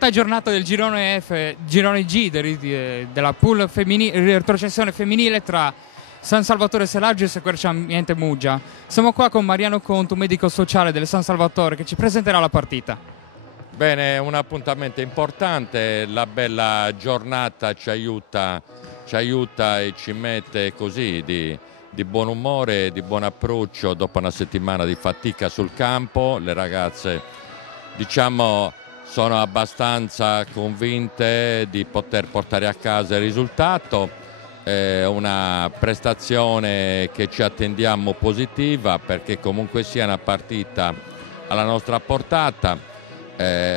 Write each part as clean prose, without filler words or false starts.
quarta giornata del girone F, girone G della pool retrocessione femminile tra San Salvatore Selagis e Quercia Ambiente Muggia. Siamo qua con Mariano Contu, medico sociale del San Salvatore, che ci presenterà la partita. Bene, un appuntamento importante, la bella giornata ci aiuta e ci mette così di buon umore, di buon approccio dopo una settimana di fatica sul campo. Le ragazze, diciamo, sono abbastanza convinte di poter portare a casa il risultato. Una prestazione che ci attendiamo positiva, perché comunque sia una partita alla nostra portata.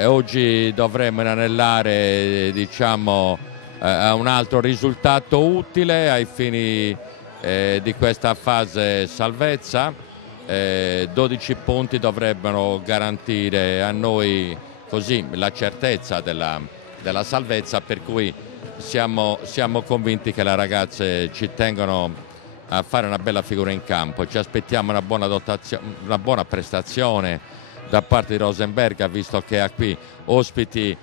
Oggi dovremmo inanellare, diciamo, a un altro risultato utile ai fini di questa fase salvezza. 12 punti dovrebbero garantire a noi così la certezza della salvezza, per cui siamo convinti che le ragazze ci tengono a fare una bella figura in campo. Ci aspettiamo una buona prestazione da parte di Rosenberga, visto che ha qui ospiti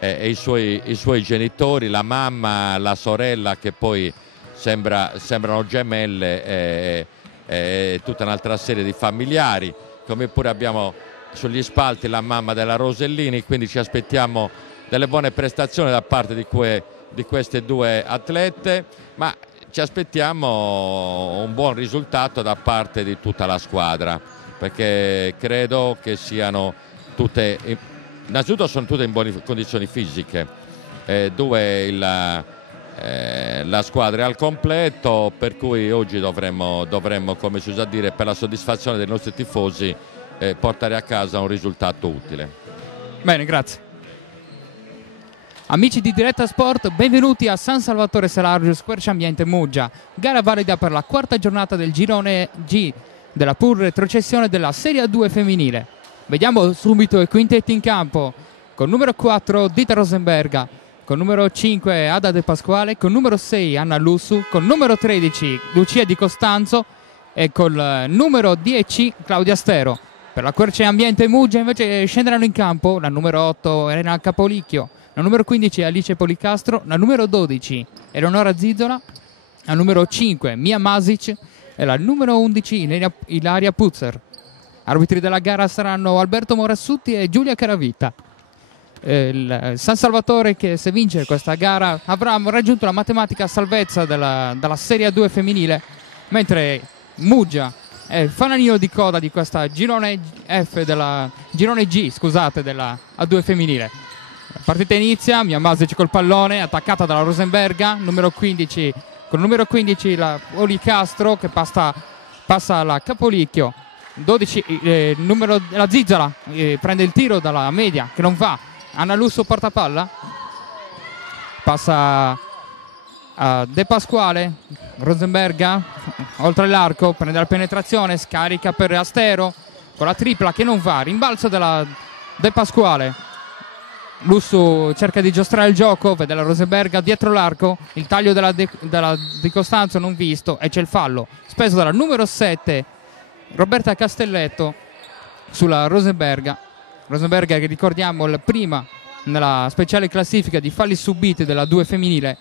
i suoi genitori, la mamma, la sorella, che poi sembrano gemelle, e tutta un'altra serie di familiari, come pure abbiamo sugli spalti la mamma della Rosellini, quindi ci aspettiamo delle buone prestazioni da parte di queste due atlete, ma ci aspettiamo un buon risultato da parte di tutta la squadra, perché credo che siano tutte, innanzitutto sono tutte in buone condizioni fisiche, dove la squadra è al completo, per cui oggi dovremmo, come si usa dire, per la soddisfazione dei nostri tifosi, portare a casa un risultato utile. Bene, grazie. Amici di Diretta Sport, benvenuti a San Salvatore Selagis, Quercia Ambiente Muggia, gara valida per la quarta giornata del girone G della pool retrocessione della Serie A2 femminile. Vediamo subito i quintetti in campo, con numero 4 Dita Rosenberga, con numero 5 Ada De Pasquale, con numero 6 Anna Lussu, con numero 13 Lucia Di Costanzo e col numero 10 Claudia Stero. Per la Quercia Ambiente Muggia invece scenderanno in campo la numero 8 Elena Capolicchio, la numero 15 Alice Policastro, la numero 12 Eleonora Zizzola, la numero 5 Mia Masic e la numero 11 Ilaria Puzzer. Arbitri della gara saranno Alberto Morassutti e Giulia Caravita. Il San Salvatore, che se vince questa gara avrà raggiunto la matematica salvezza dalla Serie A2 femminile, mentre Muggia è il fanalino di coda di questa girone G, scusate, della A2 femminile. La partita inizia, Mia Masic col pallone, attaccata dalla Rosenberga, con il numero 15 la Policastro che passa alla Capolicchio, 12 la Zizzola prende il tiro dalla media che non va, Anna Lussu porta palla, passa a De Pasquale, Rosenberga oltre l'arco, prende la penetrazione, scarica per Astero con la tripla che non va, rimbalzo della De Pasquale. Lussu cerca di giostrare il gioco, vede la Rosenberga dietro l'arco, il taglio della Di Costanzo non visto e c'è il fallo speso dalla numero 7 Roberta Castelletto sulla Rosenberga che ricordiamo la prima nella speciale classifica di falli subiti della 2 femminile.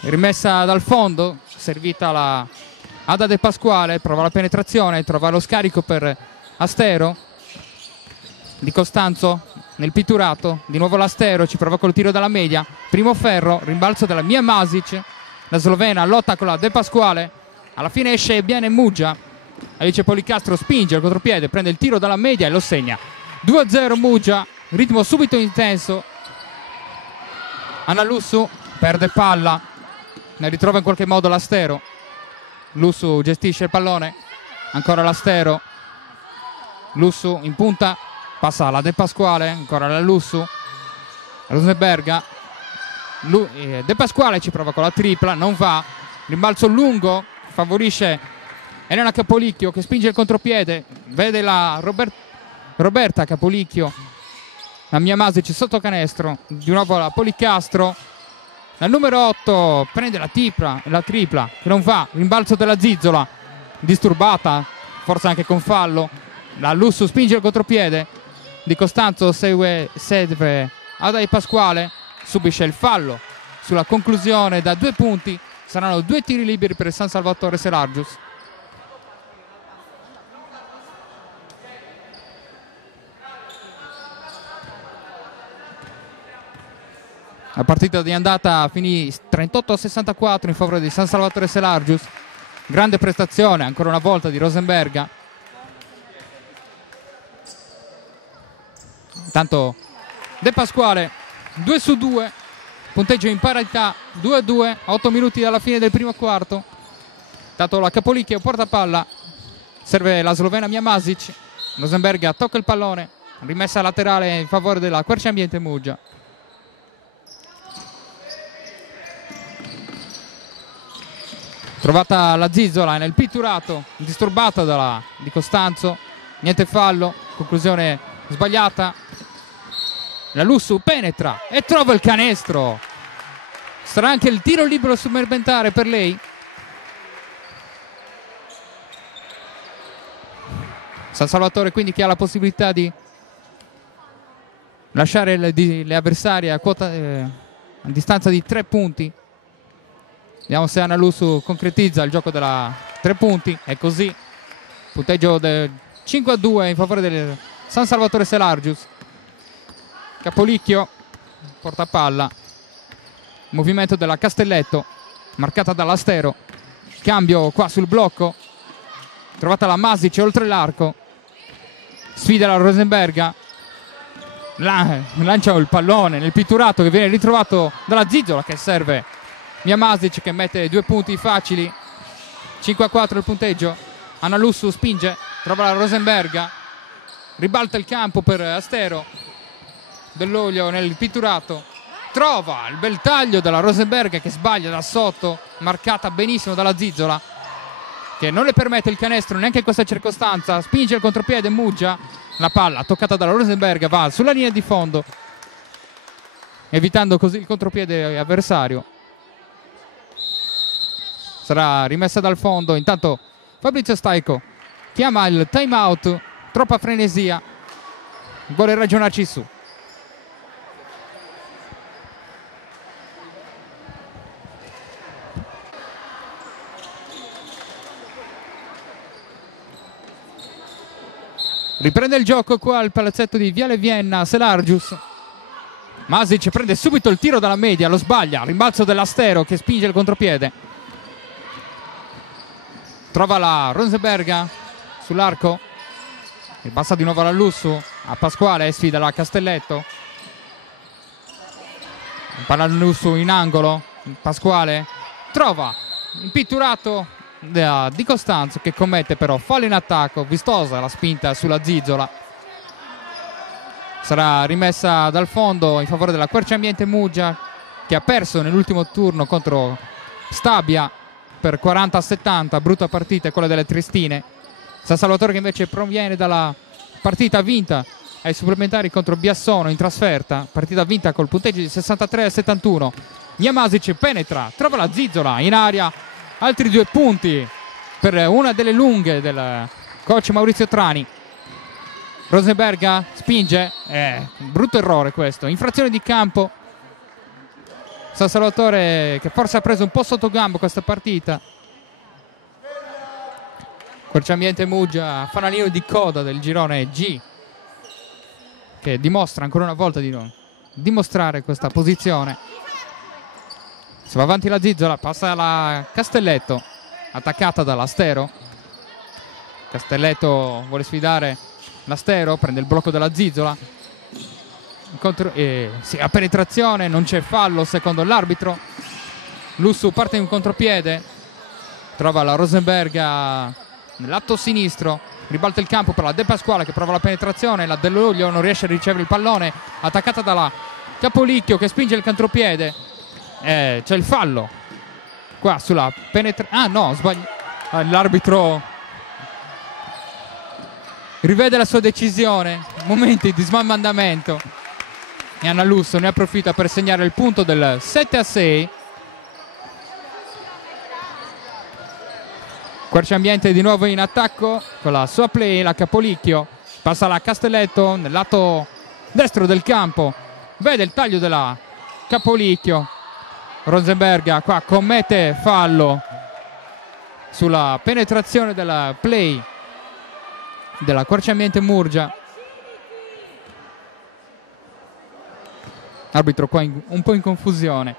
Rimessa dal fondo, servita la Ada De Pasquale, prova la penetrazione, trova lo scarico per Astero. Di Costanzo nel pitturato, di nuovo l'Astero, ci prova col tiro dalla media, primo ferro, rimbalzo della Mia Masic, la slovena lotta con la De Pasquale, alla fine esce bene Muggia, Alice Policastro spinge il contropiede, prende il tiro dalla media e lo segna. 2-0 Muggia, ritmo subito intenso. Anna Lussu perde palla, ne ritrova in qualche modo l'Astero, Lussu gestisce il pallone, ancora l'Astero, Lussu in punta, passa alla De Pasquale, ancora la Lussu, Rosenberga, De Pasquale ci prova con la tripla, non va, rimbalzo lungo, favorisce Elena Capolicchio che spinge il contropiede, vede la Roberta Capolicchio, la Mia Masic sotto canestro, di nuovo la Policastro, la numero 8 prende la tripla che non va, rimbalzo della Zizzola, disturbata, forse anche con fallo, la Lussu spinge il contropiede, Di Costanzo serve Adai Pasquale, subisce il fallo sulla conclusione da 2 punti. Saranno 2 tiri liberi per il San Salvatore Selargius. La partita di andata finì 38-64 in favore di San Salvatore Selargius. Grande prestazione ancora una volta di Rosenberga. Intanto De Pasquale 2 su 2, punteggio in parità 2-2 a 8 minuti dalla fine del primo quarto. Intanto la Capolicchio porta palla, serve la slovena Miamasic. Rosenberga tocca il pallone, rimessa laterale in favore della Quercia Ambiente Muggia. Trovata la Zizzola nel pitturato, disturbata di Costanzo, niente fallo, conclusione sbagliata. La Lussu penetra e trova il canestro. Sarà anche il tiro libero supplementare per lei. San Salvatore quindi che ha la possibilità di lasciare le avversarie a distanza di 3 punti. Vediamo se Anna Lussu concretizza il gioco della 3 punti. È così. Punteggio del 5-2 in favore del San Salvatore Selargius. Capolicchio porta palla. Movimento della Castelletto, marcata dall'Astero. Cambio qua sul blocco. Trovata la Masic oltre l'arco. Sfida la Rosenberga. Lancia il pallone nel pitturato che viene ritrovato dalla Zizzola, che serve Miamasic, che mette 2 punti facili. 5-4 il punteggio. Anna Lussu spinge, trova la Rosenberga, ribalta il campo per Astero. Dell'Olio nel pitturato, trova il bel taglio della Rosenberga che sbaglia da sotto, marcata benissimo dalla Zizzola, che non le permette il canestro neanche in questa circostanza. Spinge il contropiede Muggia, la palla toccata dalla Rosenberga va sulla linea di fondo, evitando così il contropiede avversario. Sarà rimessa dal fondo. Intanto Fabrizio Staico chiama il time out, troppa frenesia, vuole ragionarci su. Riprende il gioco qua al palazzetto di Viale Vienna Selargius. Masic prende subito il tiro dalla media, lo sbaglia, rimbalzo dell'Astero che spinge il contropiede. Trova la Rosenberga sull'arco, passa di nuovo alla Lussu, a Pasquale, sfida la Castelletto. Palla Lussu in angolo, Pasquale trova il pitturato di Costanzo, che commette però fallo in attacco. Vistosa la spinta sulla Zizzola. Sarà rimessa dal fondo in favore della Quercia Ambiente Muggia, che ha perso nell'ultimo turno contro Stabia per 40-70. Brutta partita quella delle Tristine. San Salvatore che invece proviene dalla partita vinta ai supplementari contro Biassono in trasferta, partita vinta col punteggio di 63-71. Miamasic penetra, trova la Zizzola in aria. Altri 2 punti per una delle lunghe del coach Maurizio Trani. Rosenberga spinge, brutto errore questo, infrazione di campo. San Salvatore che forse ha preso un po' sotto gambo questa partita. Quercia Ambiente Muggia, fanalino di coda del girone G, che dimostra ancora una volta di non dimostrare questa posizione. Si va avanti la Zizzola, passa la Castelletto, attaccata dall'Astero. Castelletto vuole sfidare l'Astero, prende il blocco della Zizzola. A penetrazione, non c'è fallo secondo l'arbitro. Lussu parte in contropiede, trova la Rosenberga nell'atto sinistro, ribalta il campo per la De Pasquale che prova la penetrazione. La Dell'Olio non riesce a ricevere il pallone, attaccata dalla Capolicchio che spinge il contropiede. C'è il fallo qua sulla penetrazione. Ah no, sbaglio. L'arbitro rivede la sua decisione, momenti di smandamento, e Anna Lussu ne approfitta per segnare il punto del 7-6. Quercia Ambiente di nuovo in attacco con la sua play, la Capolicchio passa la Castelletto nel lato destro del campo, vede il taglio della Capolicchio. Rosenberga qua commette fallo sulla penetrazione della play della Quercia Ambiente Murgia. Arbitro qua un po' in confusione,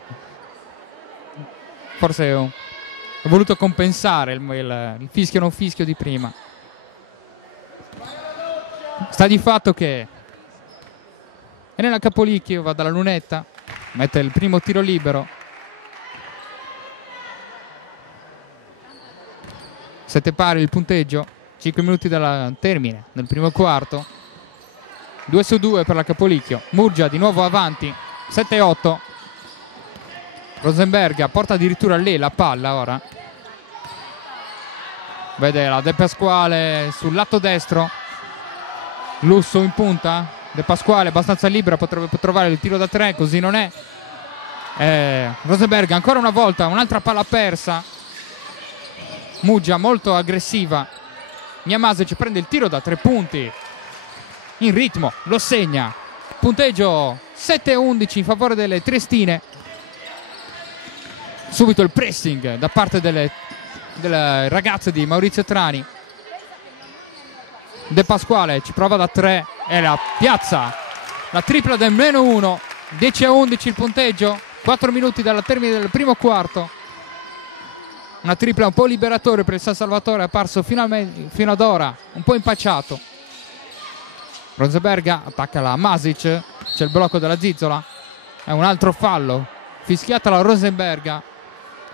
forse ho voluto compensare il fischio non fischio di prima. Sta di fatto che Elena Capolicchio va dalla lunetta, mette il primo tiro libero. 7 pari il punteggio, 5 minuti dal termine del primo quarto. 2-2 per la Capolicchio. Murgia di nuovo avanti, 7-8. Rosenberga porta addirittura lì la palla ora. Vede la De Pasquale sul lato destro. Lusso in punta. De Pasquale abbastanza libera, potrebbe trovare il tiro da 3, così non è. Rosenberga ancora una volta, un'altra palla persa. Muggia molto aggressiva. Miamasic prende il tiro da 3 punti in ritmo, lo segna. Punteggio 7-11 in favore delle triestine. Subito il pressing da parte delle ragazze di Maurizio Trani. De Pasquale ci prova da 3 e la piazza, la tripla del -1. 10-11 il punteggio, 4 minuti dal termine del primo quarto. Una tripla un po' liberatore per il San Salvatore, è apparso fino ad ora un po' impacciato. Rosenberga attacca la Masic, c'è il blocco della Zizzola, è un altro fallo, fischiata la Rosenberga,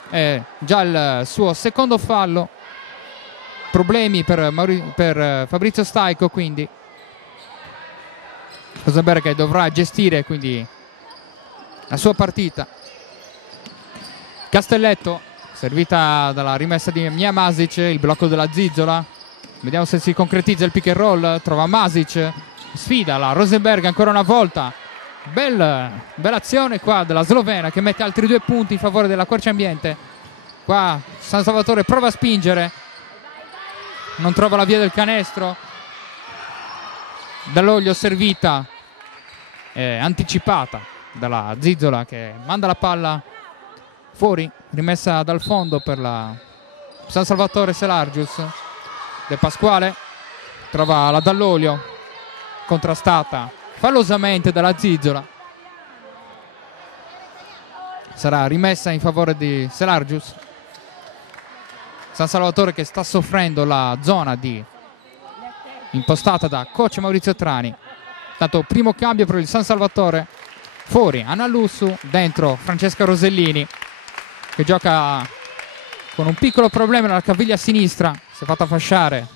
è già il suo secondo fallo. Problemi per Fabrizio Staico, quindi Rosenberga che dovrà gestire quindi la sua partita. Castelletto, servita dalla rimessa di Miamasic, il blocco della Zizzola, vediamo se si concretizza il pick and roll, trova Masic, sfida la Rosenberga ancora una volta. Bella azione qua della slovena che mette altri 2 punti in favore della Quercia Ambiente. Qua San Salvatore prova a spingere, non trova la via del canestro. Dall'Oglio servita, anticipata dalla Zizzola che manda la palla fuori, rimessa dal fondo per la San Salvatore Selargius. De Pasquale trova la Dall'Oglio, contrastata fallosamente dalla Zizzola. Sarà rimessa in favore di Selargius. San Salvatore che sta soffrendo la zona impostata da coach Maurizio Trani. Tanto primo cambio per il San Salvatore. Fuori Anna Lussu, dentro Francesca Rosellini che gioca con un piccolo problema nella caviglia sinistra. Si è fatta fasciare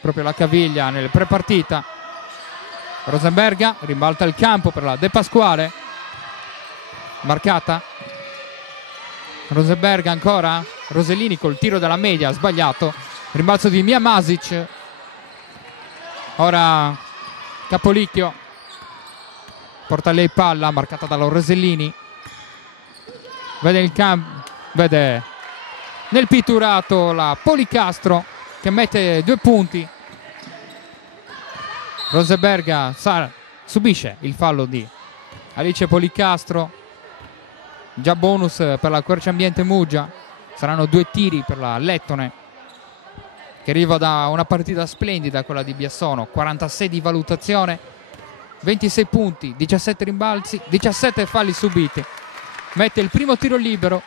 proprio la caviglia nel prepartita. Rosenberga rimbalta il campo per la De Pasquale, marcata. Rosenberga ancora, Rosellini col tiro dalla media sbagliato, rimbalzo di Miamasic. Ora Capolicchio porta lei palla, marcata dalla Rosellini. Vede nel pitturato la Policastro che mette 2 punti. Rosenberga subisce il fallo di Alice Policastro. Già bonus per la Quercia Ambiente Muggia. Saranno 2 tiri per la Lettone che arriva da una partita splendida, quella di Biassono. 46 di valutazione, 26 punti, 17 rimbalzi, 17 falli subiti. Mette il primo tiro libero.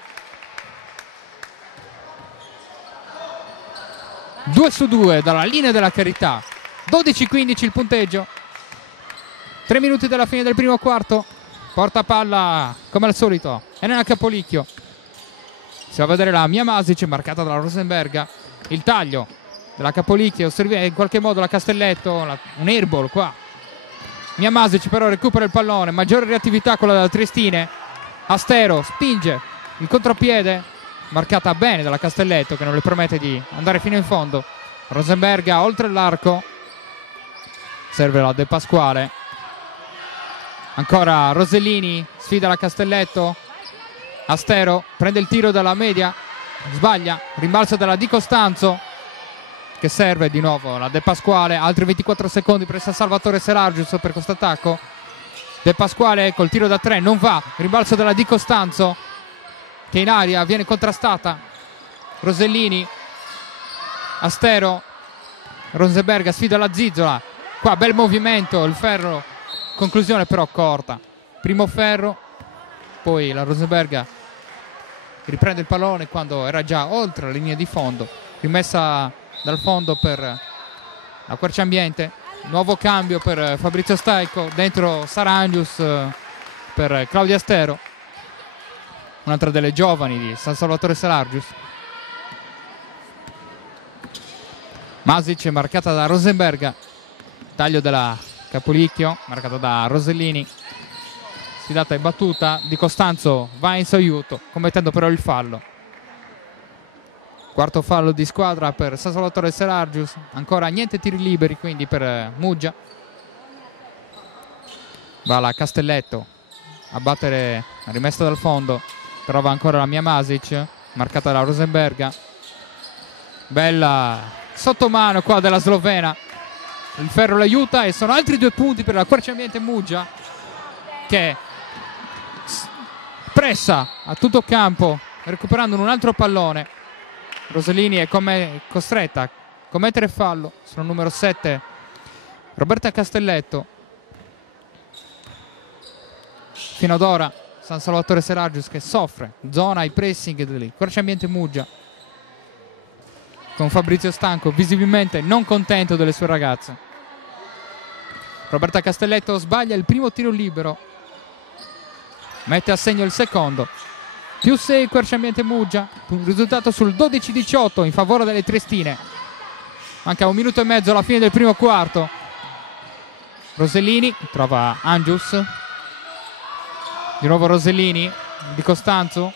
2-2 dalla linea della Carità. 12-15 il punteggio. 3 minuti dalla fine del primo quarto. Porta palla come al solito Elena Capolicchio. Si va a vedere la Miamasic marcata dalla Rosenberga. Il taglio della Capolicchio, serve in qualche modo la Castelletto, un airball qua. Miamasic però recupera il pallone, maggiore reattività quella della Triestine. Astero spinge il contropiede, marcata bene dalla Castelletto che non le permette di andare fino in fondo. Rosenberga oltre l'arco, serve la De Pasquale. Ancora Rosellini, sfida la Castelletto. Astero prende il tiro dalla media, sbaglia, rimbalzo dalla Di Costanzo che serve di nuovo la De Pasquale, altri 24 secondi per San Salvatore Serargius per questo attacco. De Pasquale col tiro da 3 non va, rimbalzo della Di Costanzo che in aria viene contrastata. Rosellini, Astero, Rosenberga sfida la Zizzola, qua bel movimento, il ferro, conclusione però corta, primo ferro, poi la Rosenberga riprende il pallone quando era già oltre la linea di fondo, rimessa dal fondo per la Querciambiente, nuovo cambio per Fabrizio Staico, dentro Sarangius per Claudia Astero, un'altra delle giovani di San Salvatore Serargius. Masic marcata da Rosenberga, taglio della Capolicchio marcata da Rosellini, sfidata e battuta. Di Costanzo va in suo aiuto commettendo però il fallo, quarto fallo di squadra per San Salvatore Serargius, ancora niente tiri liberi quindi per Muggia. Va la Castelletto a battere la rimessa dal fondo, trova ancora la Mia Masic marcata da Rosenberga, bella sottomano qua della slovena, il ferro l'aiuta e sono altri 2 punti per la Querciambiente Muggia che pressa a tutto campo recuperando un altro pallone. Rosellini è costretta a commettere fallo sul numero 7 Roberta Castelletto. Fino ad ora San Salvatore Serargius che soffre zona ai pressing del Querciambiente Muggia, con Fabrizio Stanco visibilmente non contento delle sue ragazze. Roberta Castelletto sbaglia il primo tiro libero, mette a segno il secondo, più 6 Querciambiente Muggia, un risultato sul 12-18 in favore delle triestine. Manca 1 minuto e mezzo alla fine del primo quarto. Rosellini trova Angius, di nuovo Rosellini, Di Costanzo,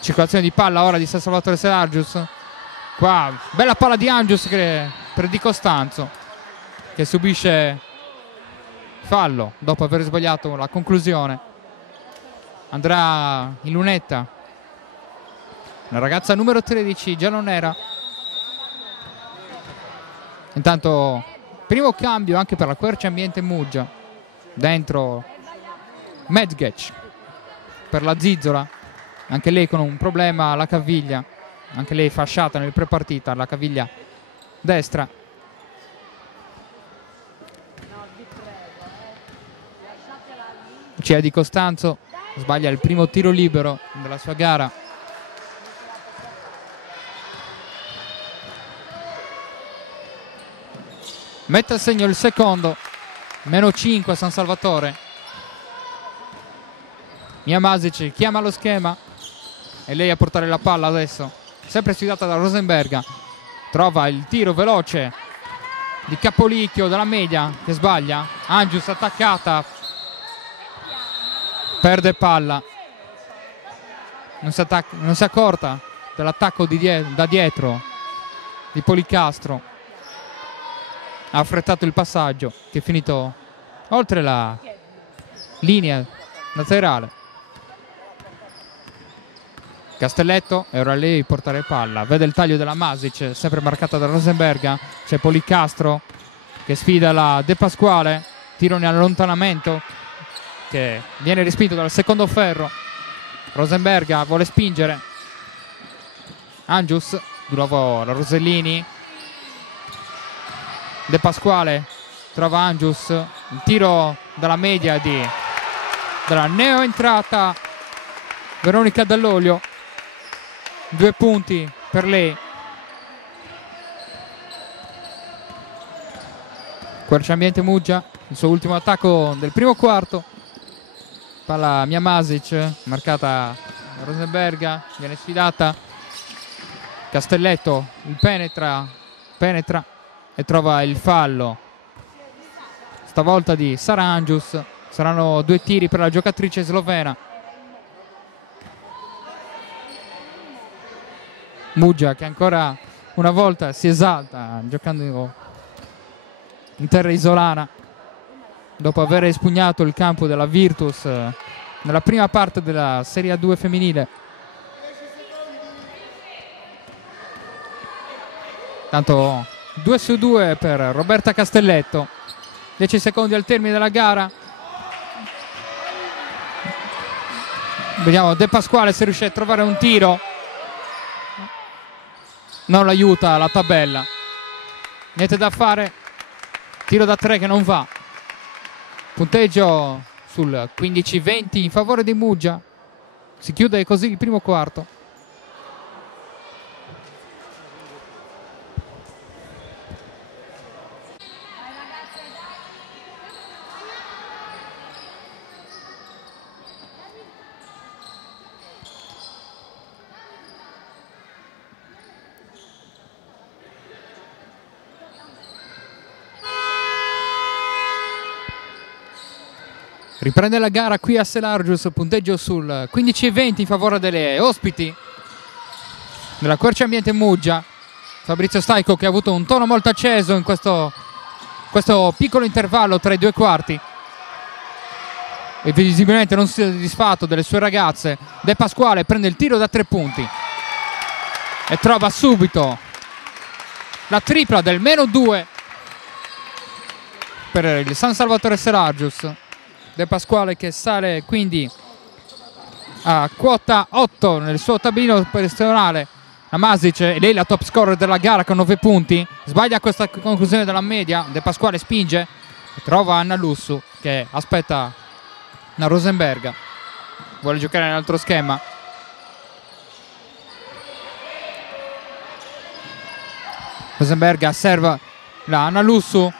circolazione di palla ora di San Salvatore Serargius, qua bella palla di Angius per Di Costanzo che subisce fallo dopo aver sbagliato la conclusione. Andrà in lunetta la ragazza numero 13 giallonera. Intanto primo cambio anche per la Querciambiente Muggia, dentro Medzgec per la Zizzola, anche lei con un problema alla caviglia, anche lei fasciata nel prepartita, la caviglia destra. Lucia Di Costanzo sbaglia il primo tiro libero della sua gara. Mette a segno il secondo, meno 5 a San Salvatore. Mia Masic chiama lo schema e lei a portare la palla adesso, sempre sfidata da Rosenberga, trova il tiro veloce di Capolicchio dalla media che sbaglia. Angius attaccata, perde palla, non si è accorta dell'attacco da dietro di Policastro, ha affrettato il passaggio che è finito oltre la linea laterale. Castelletto e ora lei portare palla, vede il taglio della Masic sempre marcata da Rosenberga, c'è Policastro che sfida la De Pasquale, tiro in allontanamento che viene respinto dal secondo ferro. Rosenberga vuole spingere, Angius, di nuovo la Rosellini, De Pasquale trova Angius, il tiro dalla media della neoentrata Veronica Dall'Olio, 2 punti per lei. Querciambiente Muggia, il suo ultimo attacco del primo quarto, palla Mia Masic marcata da Rosenberga, viene sfidata, Castelletto il penetra e trova il fallo, stavolta di Sarangius. Saranno 2 tiri per la giocatrice slovena. Muggia che ancora una volta si esalta giocando in terra isolana dopo aver espugnato il campo della Virtus nella prima parte della Serie A2 femminile. Tanto 2-2 per Roberta Castelletto. 10 secondi al termine della gara. Vediamo De Pasquale se riesce a trovare un tiro. Non l'aiuta la tabella. Niente da fare. Tiro da 3 che non va. Punteggio sul 15-20 in favore di Muggia. Si chiude così il primo quarto. Riprende la gara qui a Selargius, punteggio sul 15-20 in favore delle ospiti della Quercia Ambiente Muggia. Fabrizio Staico che ha avuto un tono molto acceso in questo piccolo intervallo tra i due quarti e visibilmente non si è soddisfatto delle sue ragazze. De Pasquale prende il tiro da 3 punti e trova subito la tripla del -2 per il San Salvatore Selargius. De Pasquale che sale quindi a quota 8 nel suo tabellino personale. La Masic è lei la top scorer della gara con 9 punti. Sbaglia questa conclusione della media. De Pasquale spinge e trova Anna Lussu che aspetta la Rosenberga. Vuole giocare nell'altro schema. Rosenberga serve la Anna Lussu.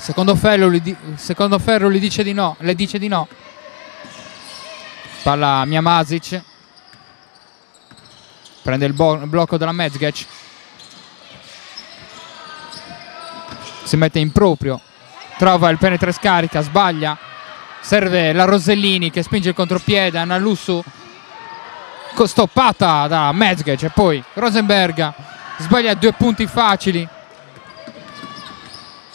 Secondo ferro gli dice di no, le dice di no. Palla Mia Masic. Prende il blocco della Mezgec. Si mette in proprio. Trova il penetra e scarica, sbaglia. Serve la Rosellini che spinge il contropiede. Anna Lussu stoppata da Mezgec. E poi Rosenberga sbaglia 2 punti facili.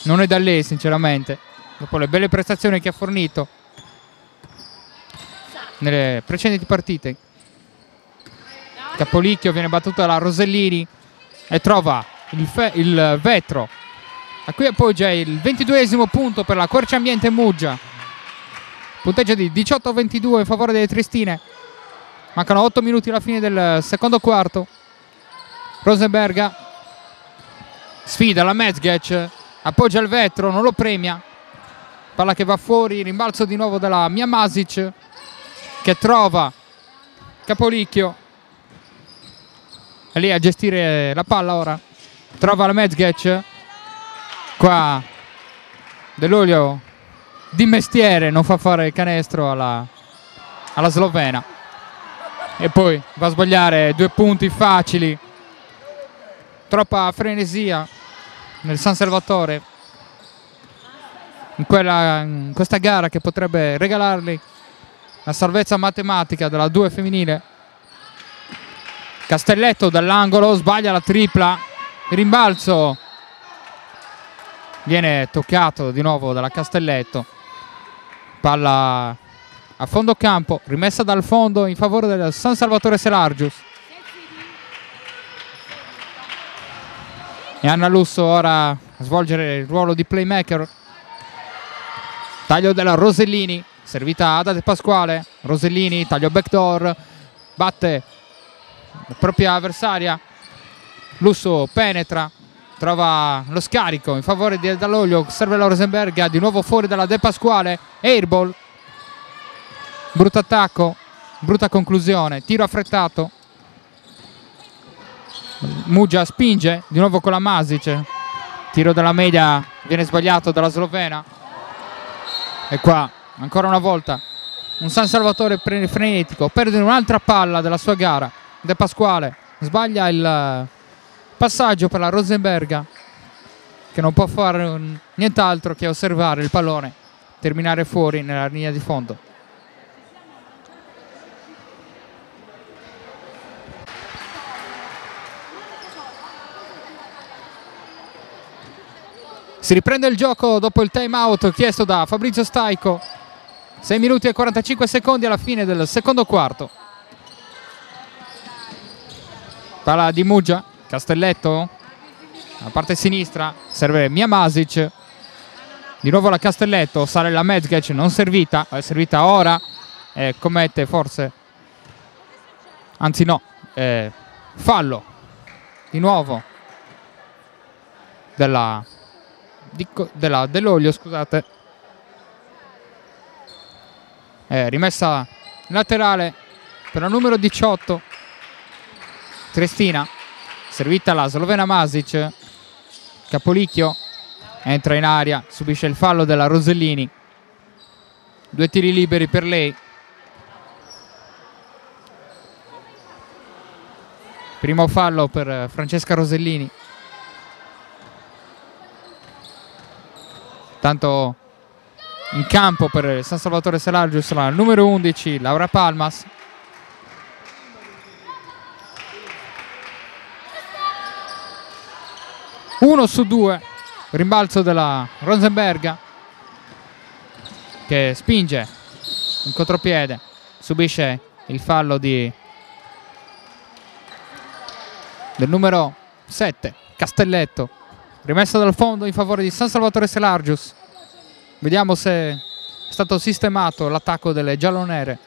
Non è da lei sinceramente, dopo le belle prestazioni che ha fornito nelle precedenti partite. Capolicchio viene battuta dalla Rosellini e trova il vetro. A cui appoggia il 22esimo punto per la Quercia Ambiente Muggia. Punteggio di 18-22 in favore delle Triestine. Mancano 8 minuti alla fine del secondo quarto. Rosenberga sfida la Mezgec. Appoggia il vetro, non lo premia. Palla che va fuori, rimbalzo di nuovo dalla Mia Masic che trova Capolicchio. È lì a gestire la palla ora. Trova la Mezgec. Qua Dell'Olio di mestiere non fa fare il canestro alla slovena. E poi va a sbagliare 2 punti facili. Troppa frenesia nel San Salvatore in questa gara che potrebbe regalargli la salvezza matematica della 2 femminile. Castelletto dall'angolo sbaglia la tripla, il rimbalzo viene toccato di nuovo dalla Castelletto. Palla a fondo campo, rimessa dal fondo in favore del San Salvatore Selargius. E Anna Lussu ora a svolgere il ruolo di playmaker. Taglio della Rosellini, servita da De Pasquale. Rosellini, taglio backdoor, batte la propria avversaria. Lussu penetra, trova lo scarico in favore di Dall'Olio, serve la Rosenberga, di nuovo fuori dalla De Pasquale. Airball, brutto attacco, brutta conclusione, tiro affrettato. Muggia spinge di nuovo con la Masic, tiro della media viene sbagliato dalla slovena. E qua ancora una volta un San Salvatore frenetico, perde un'altra palla della sua gara. De Pasquale sbaglia il passaggio per la Rosenberga che non può fare nient'altro che osservare il pallone terminare fuori nella linea di fondo. Si riprende il gioco dopo il time out chiesto da Fabrizio Staico. 6 minuti e 45 secondi alla fine del secondo quarto. Palla di Muggia, Castelletto la parte sinistra, serve Mia Masic, di nuovo la Castelletto, sale la Mezgec, non servita, è servita ora e commette forse, anzi no, fallo di nuovo dell'Olio, scusate, rimessa laterale per la numero 18 Triestina, servita la slovena Masic, Capolicchio entra in aria, subisce il fallo della Rosellini, 2 tiri liberi per lei. Primo fallo per Francesca Rosellini. Tanto in campo per San Salvatore Selargius la numero 11 Laura Palmas. Uno su 2, rimbalzo della Rosenberga che spinge in contropiede, subisce il fallo del numero 7 Castelletto, rimessa dal fondo in favore di San Salvatore Selargius. Vediamo se è stato sistemato l'attacco delle giallonere.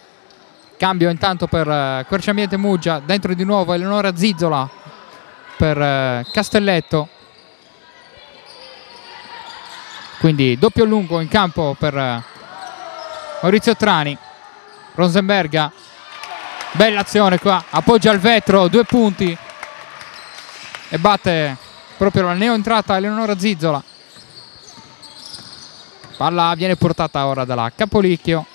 Cambio intanto per Querciambiente Muggia, dentro di nuovo Eleonora Zizzola per Castelletto. Quindi doppio lungo in campo per Maurizio Trani. Rosenberga, bella azione qua, appoggia al vetro, 2 punti e batte proprio la neoentrata Eleonora Zizzola. Palla viene portata ora dalla Capolicchio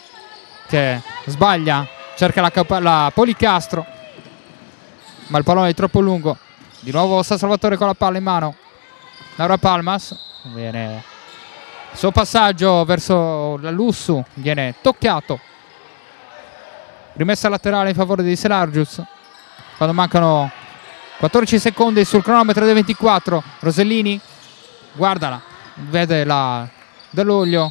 che sbaglia, cerca la Policastro, ma il pallone è troppo lungo. Di nuovo San Salvatore con la palla in mano. Laura Palmas, viene il suo passaggio verso la Lussu, viene toccato. Rimessa laterale in favore di Selargius quando mancano 14 secondi sul cronometro dei 24. Rosellini, guardala, vede la Dell'Olio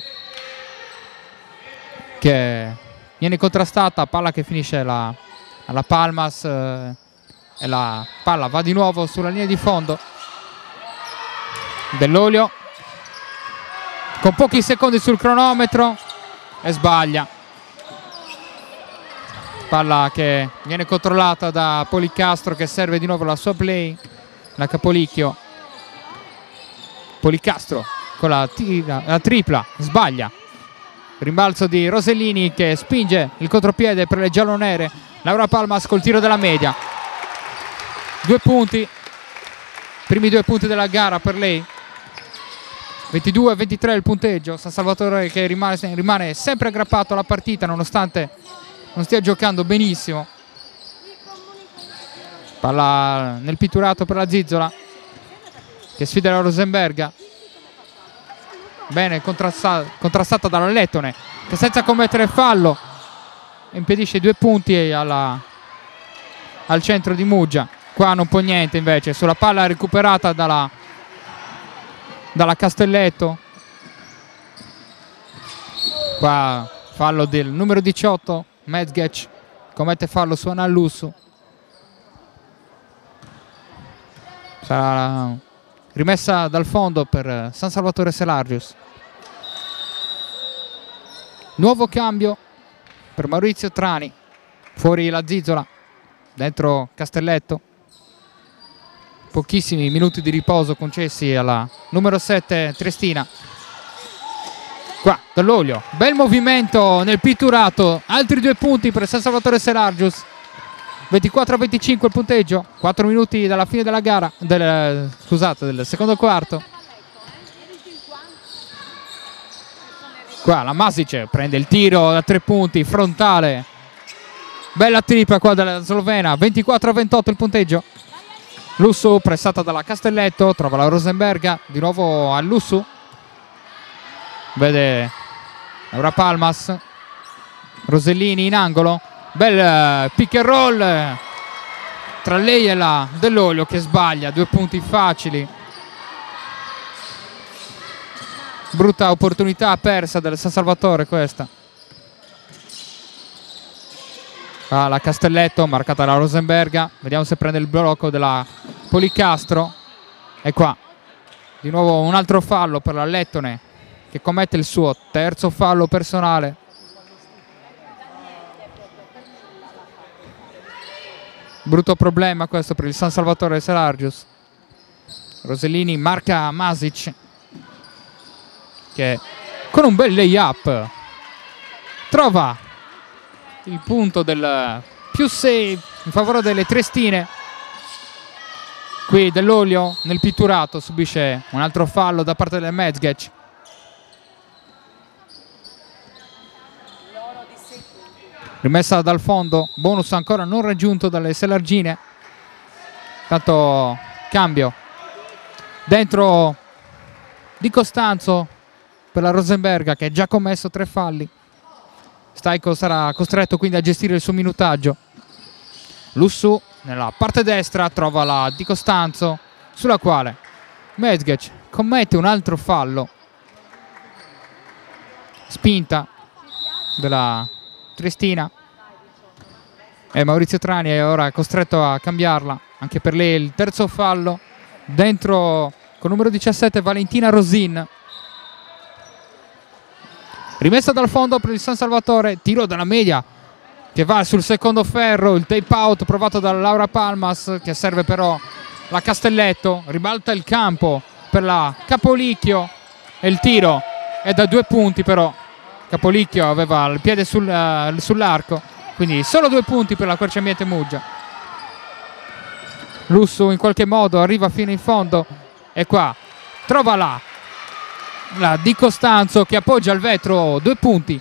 che viene contrastata, palla che finisce alla Palmas e la palla va di nuovo sulla linea di fondo. Dell'Olio con pochi secondi sul cronometro e sbaglia. Palla che viene controllata da Policastro che serve di nuovo la sua play, la Capolicchio. Policastro con la tripla, sbaglia. Rimbalzo di Rosellini che spinge il contropiede per le giallonere. Laura Palmas col tiro della media. 2 punti, primi 2 punti della gara per lei. 22-23 il punteggio. San Salvatore che rimane sempre aggrappato alla partita nonostante non stia giocando benissimo. Palla nel pitturato per la Zizzola che sfida la Rosenberga. Bene contrastata dalla Lettone che senza commettere fallo impedisce 2 punti al centro di Muggia. Qua non può niente invece sulla palla recuperata dalla Castelletto. Qua fallo del numero 18 Mezgec, commette fallo su Anna Lussu. Sarà rimessa dal fondo per San Salvatore Selargius. Nuovo cambio per Maurizio Trani, fuori la Zizzola, dentro Castelletto. Pochissimi minuti di riposo concessi alla numero 7 Triestina. Qua Dell'Olio, bel movimento nel pitturato, altri 2 punti per San Salvatore Selargius. 24-25 il punteggio, 4 minuti dalla fine della gara, del secondo quarto. Qua la Masic prende il tiro da 3 punti, frontale. Bella tripla qua della slovena, 24-28 il punteggio. Lussu pressata dalla Castelletto, trova la Rosenberga, di nuovo a Lussu. Vede Laura Palmas, Rosellini in angolo. Bel pick and roll tra lei e la Dell'Olio che sbaglia, 2 punti facili. Brutta opportunità persa del San Salvatore questa. La Castelletto marcata da Rosenberga, vediamo se prende il blocco della Policastro. E qua Di nuovo un altro fallo per la Lettone, che commette il suo terzo fallo personale. Brutto problema questo per il San Salvatore Selargius. Rosellini marca Masic, che con un bel lay-up trova il punto del +6 in favore delle Triestine. Qui Dell'Olio nel pitturato subisce un altro fallo da parte del Mezgec. Rimessa dal fondo, bonus ancora non raggiunto dalle Selargine. Tanto cambio dentro Di Costanzo per la Rosenberga, che ha già commesso 3 falli. Staiko sarà costretto quindi a gestire il suo minutaggio. Lussu nella parte destra trova la Di Costanzo, sulla quale Mezgec commette un altro fallo. Spinta della Triestina e Maurizio Trani è ora costretto a cambiarla. Anche per lei il terzo fallo. Dentro con numero 17 Valentina Rosin. Rimessa dal fondo per il San Salvatore, tiro dalla media che va sul secondo ferro, il tape out provato da Laura Palmas, che serve però la Castelletto. Ribalta il campo per la Capolicchio e il tiro è da 2 punti, però Capolicchio aveva il piede sull'arco, quindi solo 2 punti per la Quercia Ambiente Muggia. Lussu in qualche modo arriva fino in fondo e qua trova la Di Costanzo, che appoggia al vetro, 2 punti.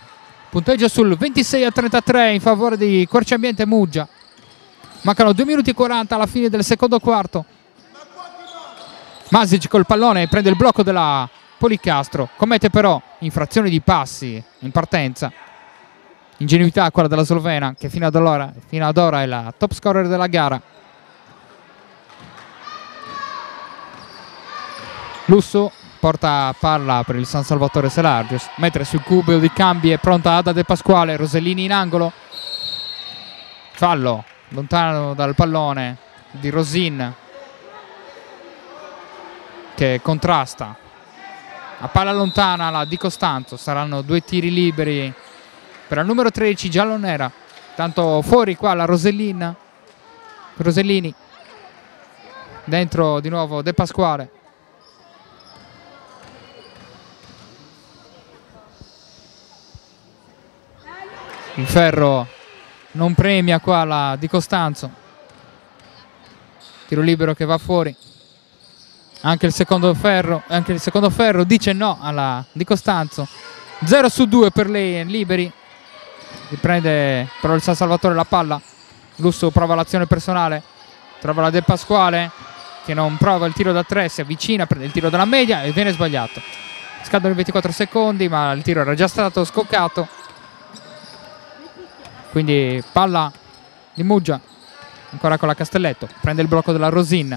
Punteggio sul 26-33 in favore di Quercia Ambiente Muggia. Mancano 2 minuti e 40 alla fine del secondo quarto. Masic col pallone prende il blocco della Policastro, commette però infrazione di passi in partenza. Ingenuità quella della slovena, che fino ad ora è la top scorer della gara. Lussu porta palla per il San Salvatore Selargius, mentre sul cubo di cambi è pronta Ada De Pasquale. Rosellini in angolo, fallo lontano dal pallone di Rosin, che contrasta a palla lontana la Di Costanzo. Saranno 2 tiri liberi per il numero 13 giallonera. Tanto fuori qua la Rosellini, dentro di nuovo De Pasquale. Il ferro non premia qua la Di Costanzo. Tiro libero che va fuori. Anche il secondo ferro dice no alla Di Costanzo. 0 su 2 per lei, liberi. Riprende però il San Salvatore la palla. Lussu prova l'azione personale, trova la De Pasquale, che non prova il tiro da 3, si avvicina, prende il tiro dalla media e viene sbagliato. Scadono i 24 secondi, ma il tiro era già stato scoccato. Quindi palla di Muggia, ancora con la Castelletto, prende il blocco della Rosin.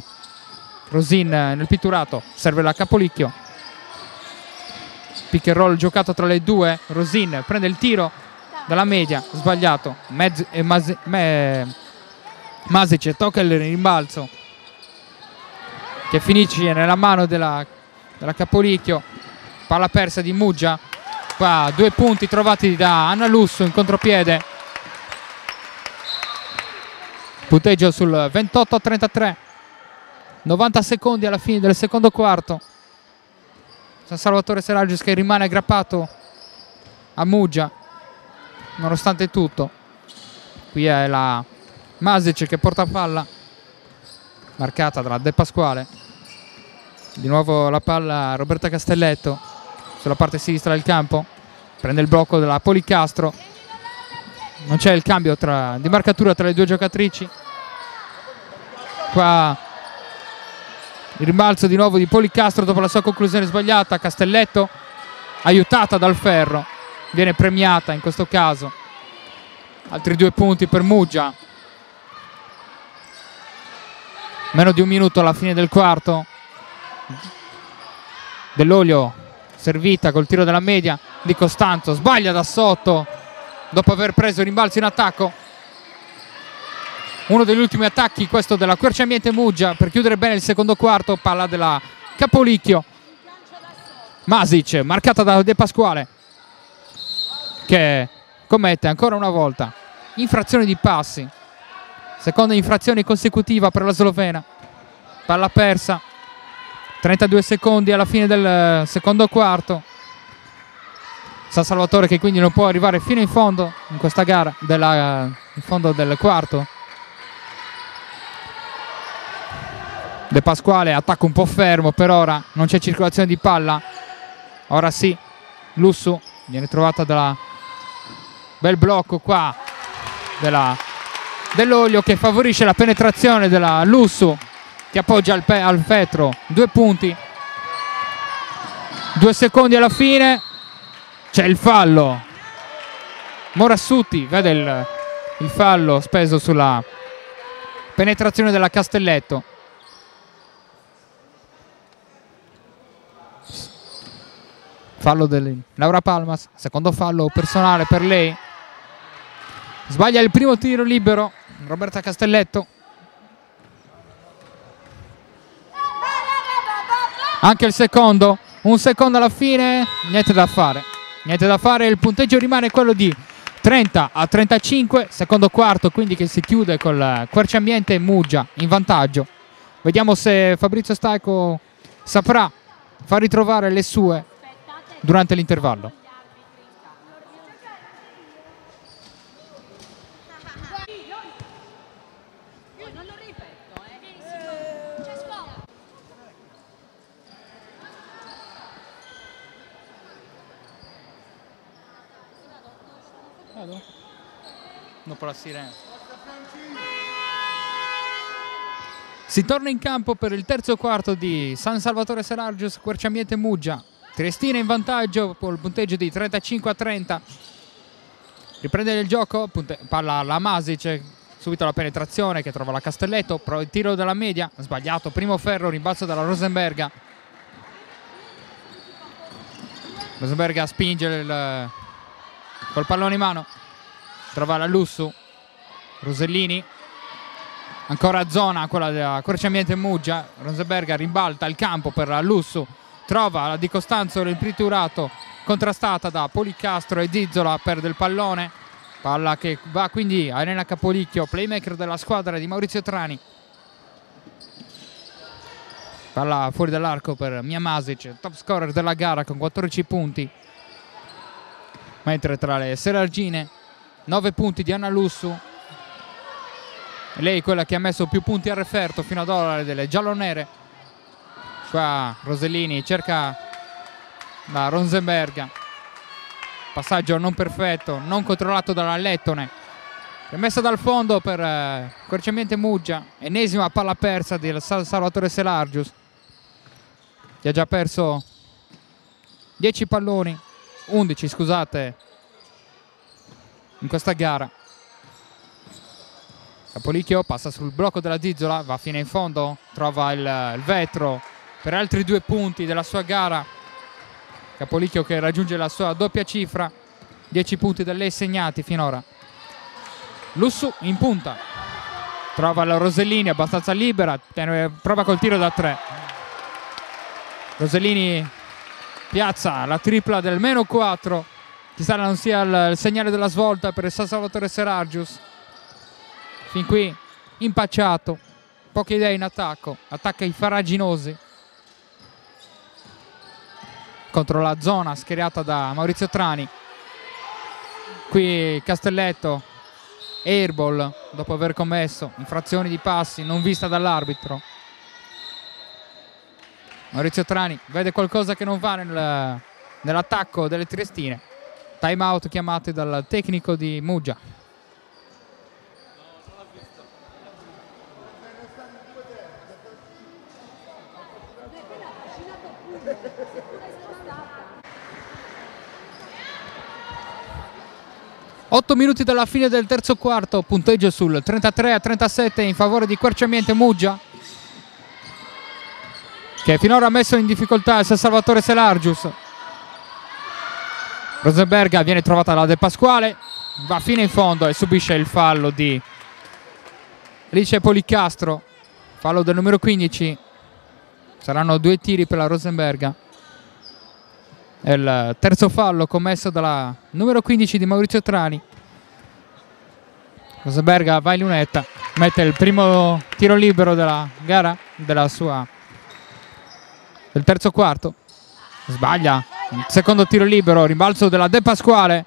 Rosin nel pitturato, serve la Capolicchio. Pick and roll giocato tra le due. Rosin prende il tiro dalla media, sbagliato. Masic tocca il rimbalzo, che finisce nella mano della Capolicchio. Palla persa di Muggia. Qua 2 punti trovati da Anna Lussu in contropiede. Punteggio sul 28-33. 90 secondi alla fine del secondo quarto. San Salvatore Selargius che rimane aggrappato a Muggia nonostante tutto. Qui è la Masic che porta palla, marcata dalla De Pasquale. Di nuovo la palla Roberta Castelletto sulla parte sinistra del campo, prende il blocco della Policastro. Non c'è il cambio di marcatura tra le due giocatrici. Qua il rimbalzo di nuovo di Policastro dopo la sua conclusione sbagliata. Castelletto, aiutata dal ferro, viene premiata in questo caso. Altri 2 punti per Muggia. Meno di 1 minuto alla fine del quarto. Dell'Olio servita col tiro della media. Di Costanzo sbaglia da sotto dopo aver preso il rimbalzo in attacco. Uno degli ultimi attacchi questo della Quercia Ambiente Muggia per chiudere bene il secondo quarto. Palla della Capolicchio Masic, marcata da De Pasquale, che commette ancora una volta infrazione di passi, seconda infrazione consecutiva per la slovena. Palla persa, 32 secondi alla fine del secondo quarto. San Salvatore che quindi non può arrivare fino in fondo in questa gara, in fondo del quarto. De Pasquale attacca un po' fermo per ora, non c'è circolazione di palla. Ora sì, Lussu viene trovata dalla bel blocco qua dell'Olio che favorisce la penetrazione della Lussu, che appoggia al vetro. 2 punti, 2 secondi alla fine, c'è il fallo. Morassuti vede il fallo speso sulla penetrazione della Castelletto. Fallo di Laura Palmas, secondo fallo personale per lei. Sbaglia il primo tiro libero Roberta Castelletto. Anche il secondo, un secondo alla fine, niente da fare. Niente da fare, il punteggio rimane quello di 30-35, secondo quarto, quindi che si chiude col Querciambiente e Muggia in vantaggio. Vediamo se Fabrizio Staico saprà far ritrovare le sue durante l'intervallo. Dopo la sirena. Si torna in campo per il terzo quarto di San Salvatore Serargius Querciambiente Muggia. Triestina in vantaggio con il punteggio di 35-30. Riprende il gioco, palla alla Masic, subito la penetrazione che trova la Castelletto, però il tiro della media, sbagliato, primo ferro, rimbalzo dalla Rosenberga. Rosenberga spinge col pallone in mano, trova la Lussu, Rosellini, ancora zona quella della Querciambiente Muggia. Rosenberga rimbalta il campo per la Lussu, trova la Di Costanzo ripriturato, contrastata da Policastro e Zizzola, perde il pallone, palla che va quindi a Elena Capolicchio, playmaker della squadra di Maurizio Trani. Palla fuori dall'arco per Mia Masic, top scorer della gara con 14 punti, mentre tra le serargine 9 punti di Anna Lussu, lei quella che ha messo più punti al referto fino ad ora delle giallonere. Qua Rosellini cerca la Rosenberga, passaggio non perfetto, non controllato dalla Lettone, rimessa dal fondo per Querciambiente Muggia. Ennesima palla persa del San Salvatore Serargius, che ha già perso 10 palloni, 11 scusate, in questa gara. Capolicchio passa sul blocco della Zizzola, va fino in fondo, trova il vetro per altri 2 punti della sua gara. Capolicchio che raggiunge la sua doppia cifra, 10 punti da lei segnati finora. Lussu in punta, trova la Rosellini abbastanza libera, prova col tiro da 3. Rosellini piazza la tripla del -4, chissà non sia il segnale della svolta per il San Salvatore Serargius. Fin qui impacciato, poche idee in attacco, attacca i farraginosi contro la zona schierata da Maurizio Trani. Qui Castelletto, airball dopo aver commesso infrazioni di passi non vista dall'arbitro. Maurizio Trani vede qualcosa che non va nell'attacco delle triestine. Time out chiamati dal tecnico di Muggia. Otto minuti dalla fine del terzo quarto, punteggio sul 33-37 in favore di Querciambiente Muggia, che finora ha messo in difficoltà il San Salvatore Serargius. Rosenberga viene trovata da De Pasquale, va fino in fondo e subisce il fallo di Alice Policastro, fallo del numero 15. Saranno 2 tiri per la Rosenberga. È il terzo fallo commesso dalla numero 15 di Maurizio Trani. Rosenberga va in lunetta, mette il primo tiro libero della gara, del terzo quarto. Sbaglia il secondo tiro libero, rimbalzo della De Pasquale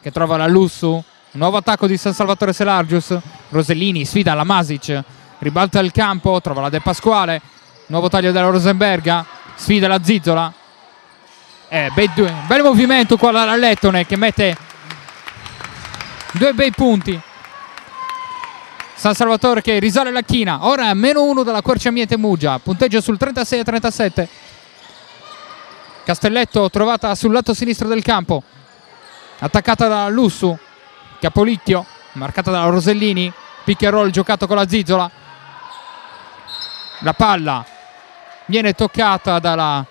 che trova la Lussu. Nuovo attacco di San Salvatore Selargius. Rosellini sfida la Masic, ribalta il campo, trova la De Pasquale. Nuovo taglio della Rosenberga, sfida la Zizzola. Bel movimento qua dalla Lettone che mette due bei punti. San Salvatore che risale la china. Ora -1 dalla Quercia Ambiente Muggia, punteggio sul 36-37. Castelletto trovata sul lato sinistro del campo, attaccata da Lussu. Capolicchio marcata dalla Rosellini, pick and roll giocato con la Zizzola. La palla viene toccata dalla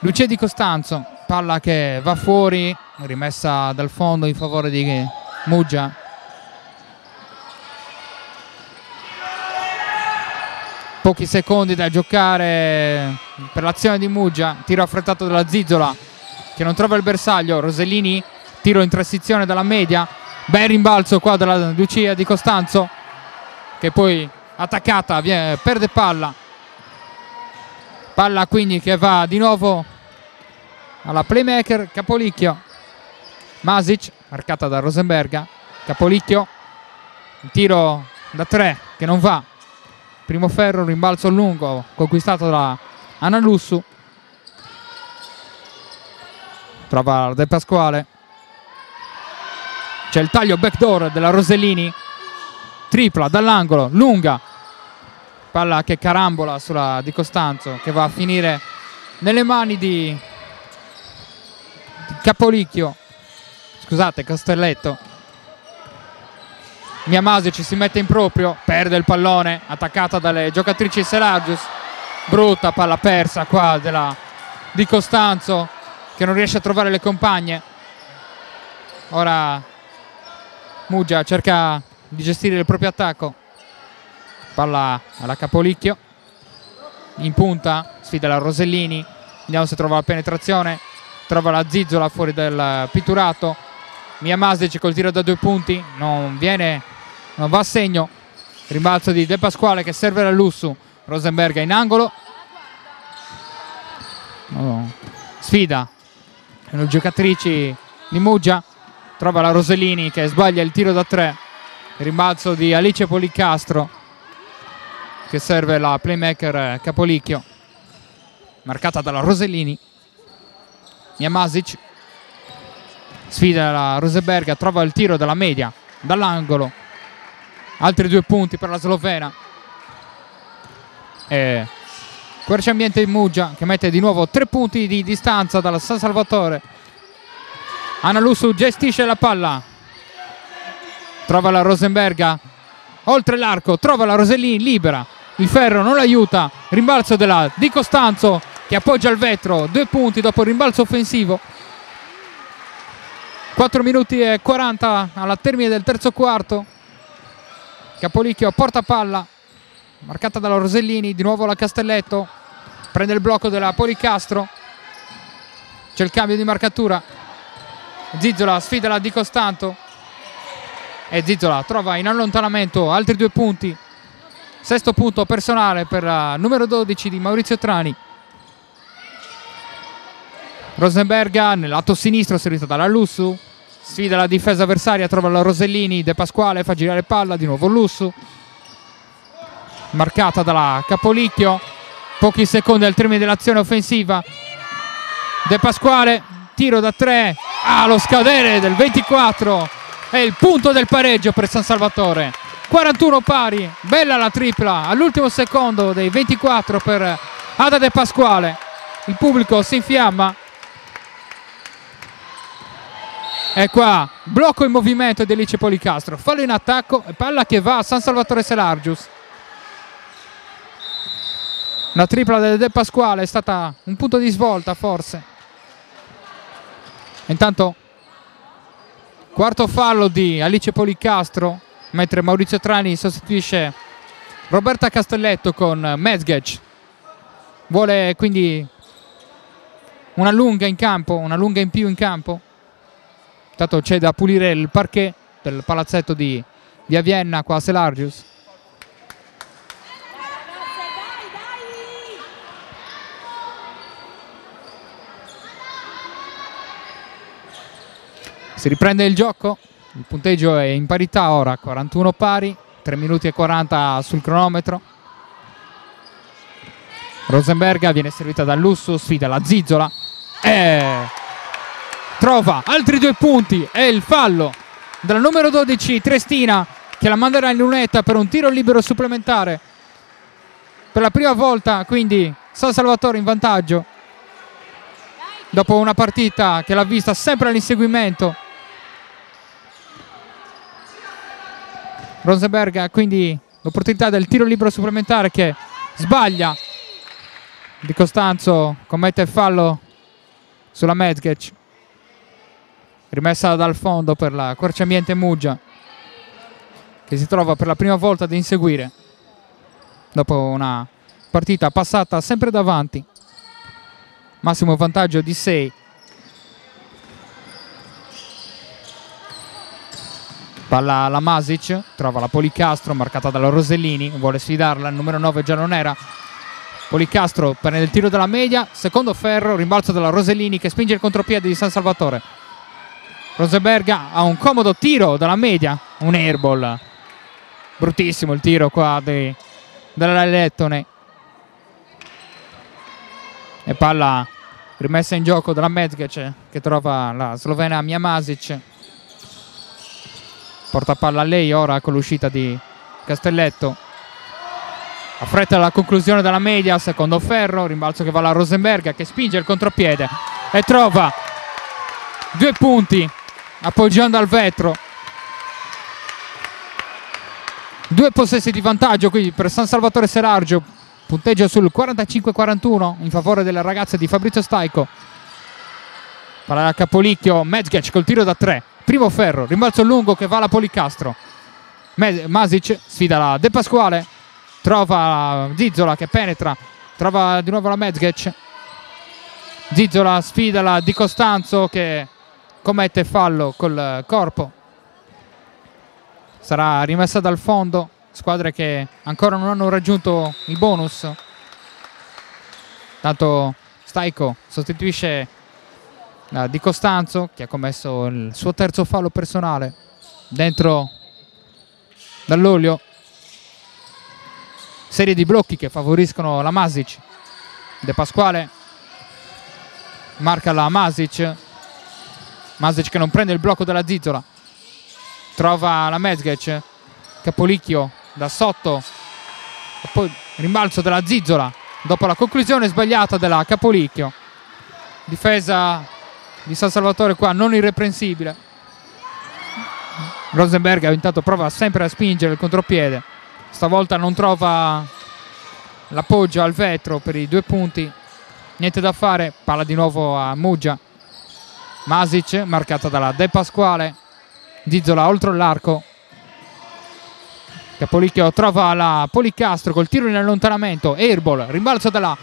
Lucia Di Costanzo, palla che va fuori, rimessa dal fondo in favore di Muggia. Pochi secondi da giocare per l'azione di Muggia, tiro affrettato dalla Zizzola che non trova il bersaglio. Rosellini, tiro in transizione dalla media, bel rimbalzo qua della Lucia Di Costanzo che poi attaccata, perde palla quindi che va di nuovo alla playmaker Capolicchio. Masic marcata da Rosenberga, Capolicchio, un tiro da 3 che non va, primo ferro, rimbalzo lungo conquistato da Anna Lussu. Trova De Pasquale, c'è il taglio backdoor della Rosellini, tripla dall'angolo, lunga, palla che carambola sulla Di Costanzo che va a finire nelle mani di Capolicchio, scusate, Castelletto. Mia Masic si mette in proprio, perde il pallone, attaccata dalle giocatrici Selargius. Brutta palla persa qua della Di Costanzo che non riesce a trovare le compagne. Ora Muggia cerca di gestire il proprio attacco, palla alla Capolicchio, in punta, sfida la Rosellini, vediamo se trova la penetrazione, trova la Zizzola fuori dal pitturato. Mia Masic col tiro da 2 punti, non va a segno. Rimbalzo di De Pasquale che serve la Lussu. Rosenberga in angolo, sfida le giocatrici di Muggia, trova la Rosellini che sbaglia il tiro da 3. Rimbalzo di Alice Policastro che serve la playmaker Capolicchio, marcata dalla Rosellini. Mia Masic sfida la Rosenberga, trova il tiro dalla media, dall'angolo, altri 2 punti per la slovena. Quercia Ambiente in Muggia che mette di nuovo 3 punti di distanza dalla San Salvatore. Anna Lussu gestisce la palla, trova la Rosenberga oltre l'arco, trova la Rosellini libera, il ferro non l'aiuta, rimbalzo della Di Costanzo che appoggia il vetro, 2 punti dopo il rimbalzo offensivo. 4 minuti e 40 alla termine del terzo quarto. Capolicchio porta palla, marcata dalla Rosellini, di nuovo la Castelletto, prende il blocco della Policastro, c'è il cambio di marcatura. Zizzola sfida la Di Costanzo e Zizzola trova in allontanamento altri 2 punti, sesto punto personale per la numero 12 di Maurizio Trani. Rosenberga nel lato sinistro servita dalla Lussu, sfida la difesa avversaria, trova la Rosellini, De Pasquale fa girare palla, di nuovo Lussu, marcata dalla Capolicchio, pochi secondi al termine dell'azione offensiva. De Pasquale, tiro da 3, allo scadere del 24 è il punto del pareggio per San Salvatore. 41 pari, bella la tripla all'ultimo secondo dei 24 per Ada De Pasquale. Il pubblico si infiamma. E qua blocco in movimento di Alice Policastro, fallo in attacco e palla che va a San Salvatore Selargius. La tripla del De Pasquale è stata un punto di svolta forse. Intanto quarto fallo di Alice Policastro, mentre Maurizio Trani sostituisce Roberta Castelletto con Mezgec. Vuole quindi una lunga in campo, una lunga in più in campo. Intanto c'è da pulire il parquet del palazzetto di Via Vienna qua a Selargius. Si riprende il gioco, il punteggio è in parità ora, 41 pari, 3 minuti e 40 sul cronometro. Rosenberga viene servita da Lussu, sfida la Zizzola e trova altri 2 punti e il fallo della numero 12 Triestina, che la manderà in lunetta per un tiro libero supplementare. Per la prima volta quindi San Salvatore in vantaggio dopo una partita che l'ha vista sempre all'inseguimento. Rosenberga quindi l'opportunità del tiro libero supplementare che sbaglia. Di Costanzo commette il fallo sulla Mezgec, rimessa dal fondo per la Querciambiente Muggia, che si trova per la prima volta ad inseguire dopo una partita passata sempre davanti. Massimo vantaggio di 6. Palla alla Masic, trova la Policastro marcata dalla Rosellini, vuole sfidarla il numero 9 giallonera. Policastro prende il tiro dalla media, secondo ferro, rimbalzo della Rosellini che spinge il contropiede di San Salvatore. Rosenberga ha un comodo tiro dalla media, un airball. Bruttissimo il tiro qua della Lettone. E palla rimessa in gioco dalla Mezgec che trova la slovena Mia Masic. Porta palla a lei ora con l'uscita di Castelletto. Affretta la conclusione dalla media, secondo ferro, rimbalzo che va alla Rosenberga che spinge il contropiede e trova 2 punti appoggiando al vetro. 2 possessi di vantaggio quindi per San Salvatore Selargio, punteggio sul 45-41 in favore delle ragazze di Fabrizio Staico. Palla da Capolicchio, Mezgec col tiro da 3, primo ferro, rimbalzo lungo che va alla Policastro. Masic sfida la De Pasquale, trova Zizzola che penetra, trova di nuovo la Mezgec. Zizzola sfida la Di Costanzo che commette fallo col corpo. Sarà rimessa dal fondo, squadre che ancora non hanno raggiunto il bonus. Tanto Staico sostituisce Di Costanzo che ha commesso il suo terzo fallo personale dentro dall'olio. Serie di blocchi che favoriscono la Masic. De Pasquale marca la Masic. Masic che non prende il blocco della Zizzola, trova la Mezgec. Capolicchio da sotto e poi rimbalzo della Zizzola dopo la conclusione sbagliata della Capolicchio. Difesa di San Salvatore qua non irreprensibile. Rosenberga intanto prova sempre a spingere il contropiede, stavolta non trova l'appoggio al vetro per i 2 punti, niente da fare. Palla di nuovo a Muggia. Masic marcata dalla De Pasquale, Zizzola oltre l'arco. Capolicchio trova la Policastro col tiro in allontanamento, airball, rimbalzo della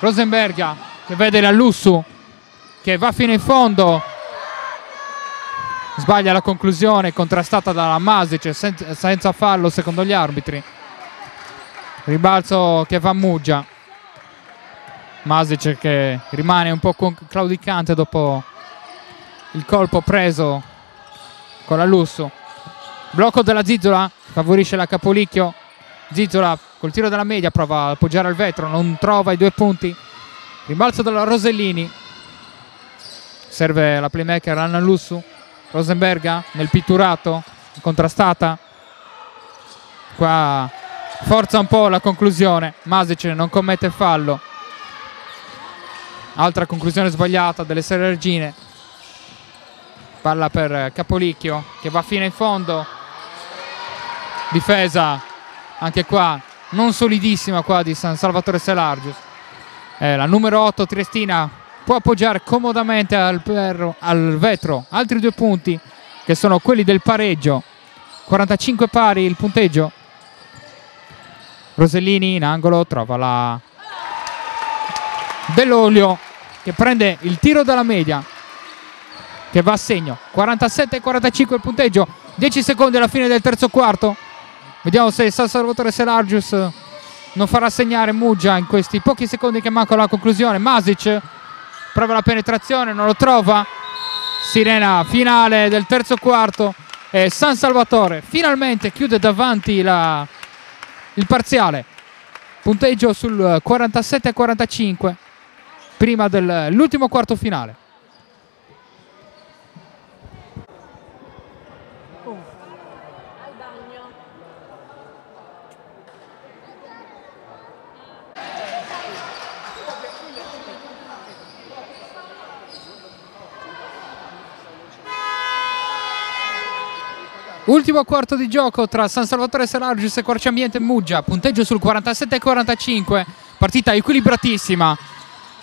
Rosenberga che vede la Lussu che va fino in fondo, sbaglia la conclusione, contrastata dalla Masic senza fallo secondo gli arbitri. Rimbalzo che va a Muggia. Masic che rimane un po' claudicante dopo il colpo preso con la Lussu. Blocco della Zizzola, favorisce la Capolicchio. Zizzola col tiro della media prova a appoggiare al vetro, non trova i 2 punti. Rimbalzo della Rosellini, serve la playmaker Anna Lussu. Rosenberga nel pitturato, contrastata. Qua forza un po' la conclusione, Masic non commette fallo. Altra conclusione sbagliata delle Selargine. Palla per Capolicchio che va fino in fondo. Difesa anche qua non solidissima qua di San Salvatore Selargius. La numero 8 Triestina può appoggiare comodamente al vetro altri 2 punti che sono quelli del pareggio. 45 pari il punteggio. Rosellini in angolo trova la Dell'Olio che prende il tiro dalla media, che va a segno. 47-45 il punteggio, 10 secondi alla fine del terzo quarto. Vediamo se San Salvatore Selargius non farà segnare Muggia in questi pochi secondi che mancano alla conclusione. Masic prova la penetrazione, non lo trova. Sirena finale del terzo quarto e San Salvatore finalmente chiude davanti il parziale. Punteggio sul 47-45 prima dell'ultimo quarto finale. Ultimo quarto di gioco tra San Salvatore Selargius e Quercia Ambiente Muggia, punteggio sul 47-45, partita equilibratissima.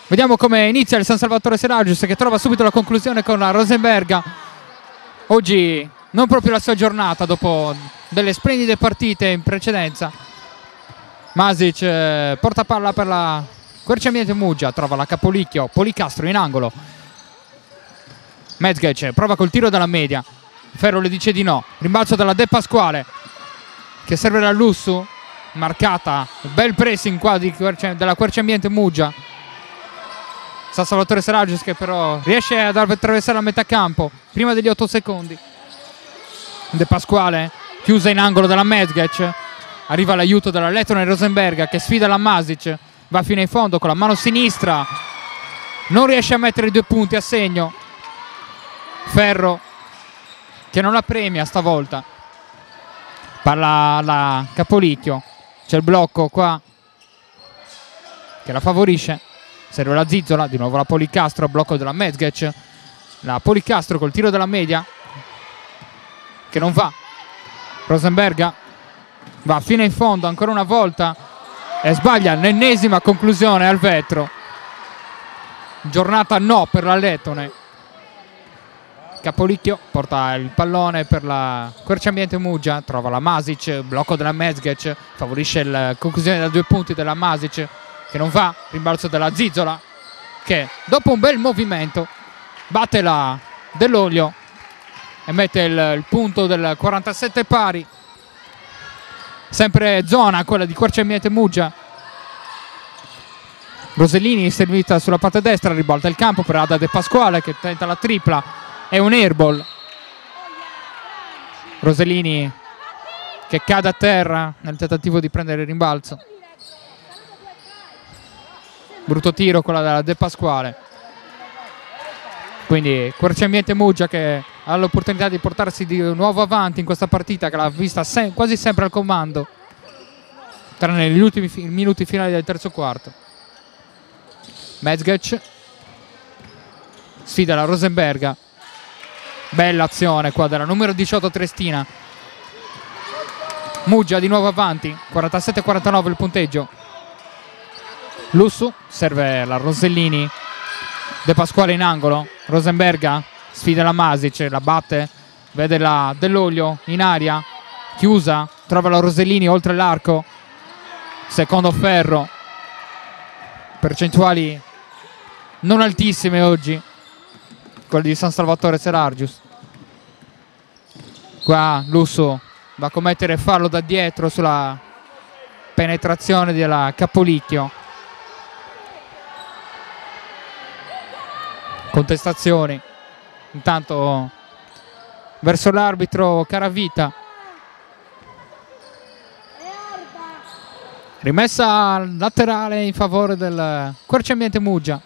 Vediamo come inizia il San Salvatore Selargius, che trova subito la conclusione con la Rosenberga. Oggi non proprio la sua giornata dopo delle splendide partite in precedenza. Masic porta palla per la Quercia Ambiente Muggia, trova la Capolicchio, Policastro in angolo. Mezgec prova col tiro dalla media. Ferro le dice di no, rimbalzo dalla De Pasquale che serve la Lussu, marcata, bel pressing qua della Quercia Ambiente Muggia. San Salvatore Selargius che però riesce ad attraversare la metà campo prima degli 8 secondi. De Pasquale chiusa in angolo dalla Mezgec, arriva l'aiuto della Lettonen Rosenberga che sfida la Masic, va fino in fondo con la mano sinistra, non riesce a mettere i 2 punti a segno. Ferro che non la premia stavolta, palla alla Capolicchio, c'è il blocco qua che la favorisce, serve la Zizzola, di nuovo la Policastro, blocco della Mezgec, la Policastro col tiro della media che non va. Rosenberga va fino in fondo ancora una volta e sbaglia l'ennesima conclusione al vetro. Giornata no per la Lettonen. Capolicchio porta il pallone per la Quercia Ambiente Muggia, trova la Masic, blocco della Mezgec, favorisce la conclusione da 2 punti della Masic che non va, rimbalzo della Zizzola che dopo un bel movimento batte la Dell'Olio e mette il punto del 47 pari. Sempre zona quella di Quercia Ambiente Muggia. Rosellini servita sulla parte destra, ribalta il campo per Ada De Pasquale che tenta la tripla. È un airball. Rosellini che cade a terra nel tentativo di prendere il rimbalzo. Brutto tiro quella della De Pasquale. Quindi Quercia Ambiente Muggia che ha l'opportunità di portarsi di nuovo avanti in questa partita, che l'ha vista quasi sempre al comando, tranne negli ultimi minuti finali del terzo quarto. Mezgec sfida la Rosenberga. Bella azione qua della numero 18 Triestina. Muggia di nuovo avanti, 47-49 il punteggio. Lussu serve la Rosellini, De Pasquale in angolo, Rosenberga sfida la Masic, la batte, vede la Dell'Olio in aria, chiusa, trova la Rosellini oltre l'arco, secondo Ferro, percentuali non altissime oggi quelli di San Salvatore Selargius. Qua Lussu va a commettere fallo da dietro sulla penetrazione della Capolicchio. Contestazioni intanto verso l'arbitro Caravita. Rimessa laterale in favore del Quercia Ambiente Muggia.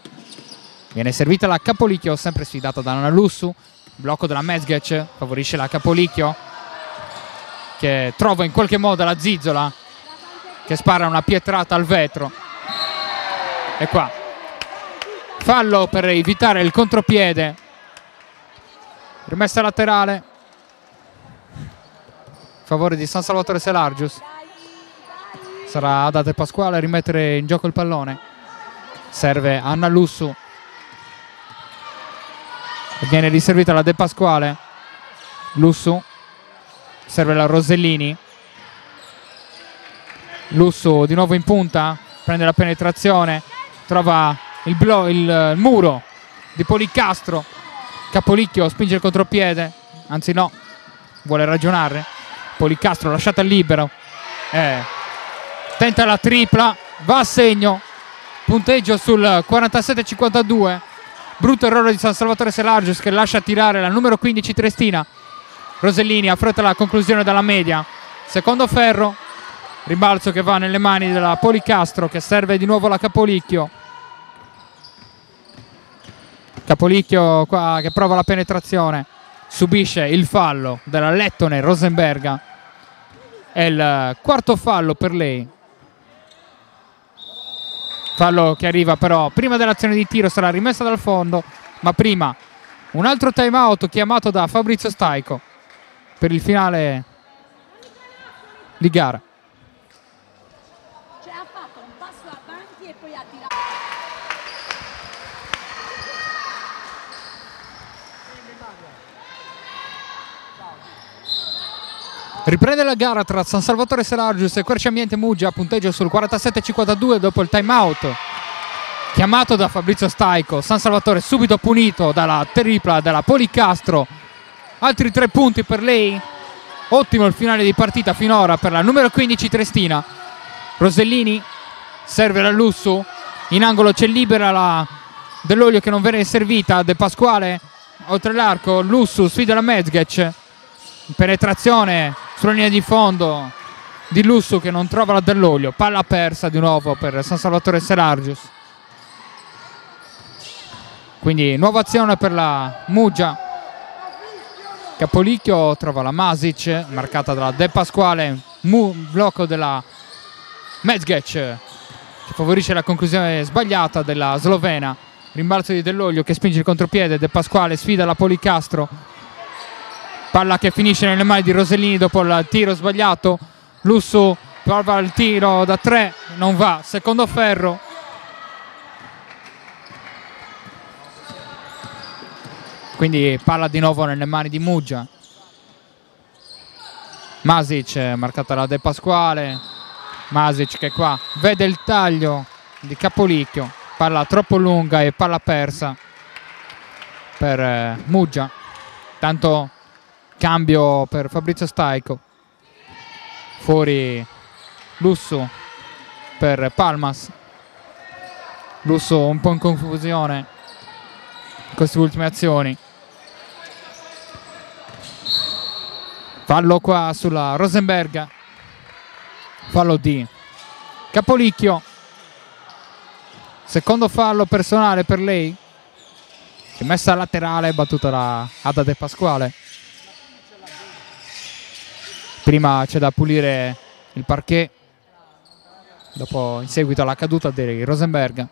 Viene servita la Capolicchio, sempre sfidata da Anna Lussu. Blocco della Mezgec, favorisce la Capolicchio che trova in qualche modo la Zizzola che spara una pietrata al vetro. E qua fallo per evitare il contropiede. Rimessa laterale a favore di San Salvatore Selargius. Sarà Ada De Pasquale a rimettere in gioco il pallone. Serve Anna Lussu. Viene riservita la De Pasquale. Lussu serve la Rosellini. Lussu di nuovo in punta, prende la penetrazione, trova il muro di Policastro. Capolicchio spinge il contropiede, anzi no, vuole ragionare. Policastro lasciata libero, tenta la tripla, va a segno, punteggio sul 47-52. Brutto errore di San Salvatore Selargius che lascia tirare la numero 15 Triestina. Rosellini affretta la conclusione dalla media, secondo ferro, rimbalzo che va nelle mani della Policastro, che serve di nuovo la Capolicchio. Capolicchio qua che prova la penetrazione, subisce il fallo della lettone Rosenberga. È il quarto fallo per lei. Fallo che arriva però prima dell'azione di tiro, sarà rimessa dal fondo, ma prima un altro time out chiamato da Fabrizio Staico per il finale di gara. Cioè ha fatto un passo avanti e poi ha tirato. Riprende la gara tra San Salvatore Selargius e Quercia Ambiente Muggia, punteggio sul 47-52 dopo il time out chiamato da Fabrizio Staico. San Salvatore subito punito dalla tripla della Policastro, altri 3 punti per lei. Ottimo il finale di partita finora per la numero 15 Triestina. Rosellini serve la Lussu, in angolo c'è libera la Dell'Olio che non viene servita, De Pasquale oltre l'arco, Lussu sfida la Mezgec, penetrazione sulla linea di fondo di Lussu che non trova la Dell'Olio, palla persa di nuovo per San Salvatore Selargius. Quindi nuova azione per la Muggia. Capolicchio trova la Masic, marcata dalla De Pasquale, blocco della Mezgec che favorisce la conclusione sbagliata della slovena. Rimbalzo di Dell'Olio che spinge il contropiede, De Pasquale sfida la Policastro, palla che finisce nelle mani di Rosellini dopo il tiro sbagliato. Lussu prova il tiro da 3, non va, secondo ferro. Quindi palla di nuovo nelle mani di Muggia. Masic marcata da De Pasquale, Masic che qua vede il taglio di Capolicchio, palla troppo lunga e palla persa per Muggia. Tanto cambio per Fabrizio Staico, fuori Lussu per Palmas. Lussu un po' in confusione in queste ultime azioni. Fallo qua sulla Rosenberga, fallo di Capolicchio, secondo fallo personale per lei, che messa laterale battuta da Ada De Pasquale. Prima c'è da pulire il parquet dopo, in seguito alla caduta di Rosenberga.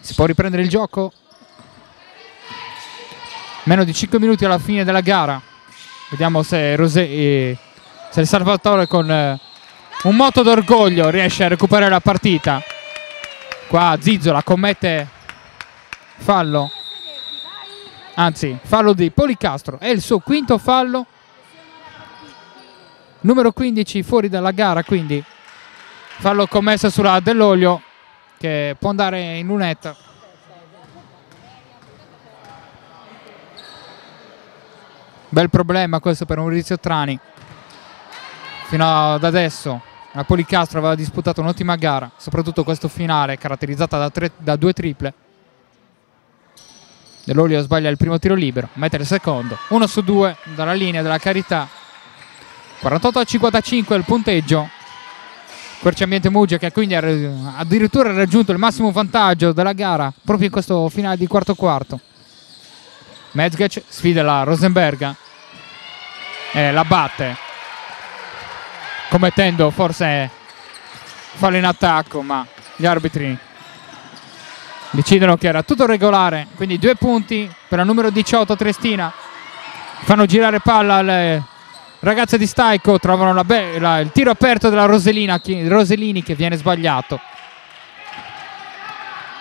Si può riprendere il gioco. Meno di 5 minuti alla fine della gara. Vediamo se il Salvatore con un moto d'orgoglio riesce a recuperare la partita. Qua Zizzola commette fallo, anzi fallo di Policastro, è il suo quinto fallo, numero 15 fuori dalla gara, quindi fallo commesso sulla Dell'Olio che può andare in lunetta. Bel problema questo per Maurizio Trani. Fino ad adesso la Policastro aveva disputato un'ottima gara, soprattutto questo finale caratterizzata da 2 triple. Dell'Olio sbaglia il primo tiro libero, mette il secondo, 1 su 2 dalla linea della Carità. 48-55 il punteggio. Quercia Ambiente Muggia che quindi ha addirittura raggiunto il massimo vantaggio della gara proprio in questo finale di quarto quarto. Mezgec sfida la Rosenberga e la batte, commettendo forse fallo in attacco, ma gli arbitri decidono che era tutto regolare, quindi 2 punti per la numero 18 Triestina. Fanno girare palla alle ragazze di Staico, trovano il tiro aperto della Rosellini che viene sbagliato.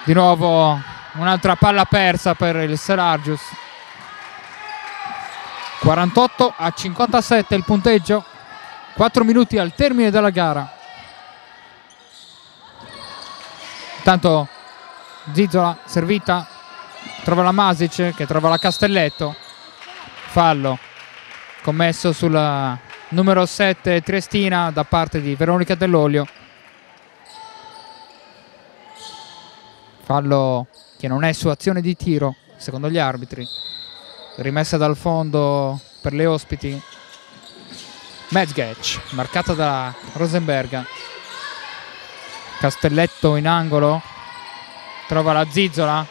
Di nuovo un'altra palla persa per il Selargius. 48-57 il punteggio, 4 minuti al termine della gara. Intanto Zizzola, servita, trova la Masic che trova la Castelletto, fallo commesso sulla numero 7 triestina da parte di Veronica Dell'Olio. Fallo che non è su azione di tiro secondo gli arbitri. Rimessa dal fondo per le ospiti. Mezgec marcata da Rosenberga. Castelletto in angolo, trova la Zizzola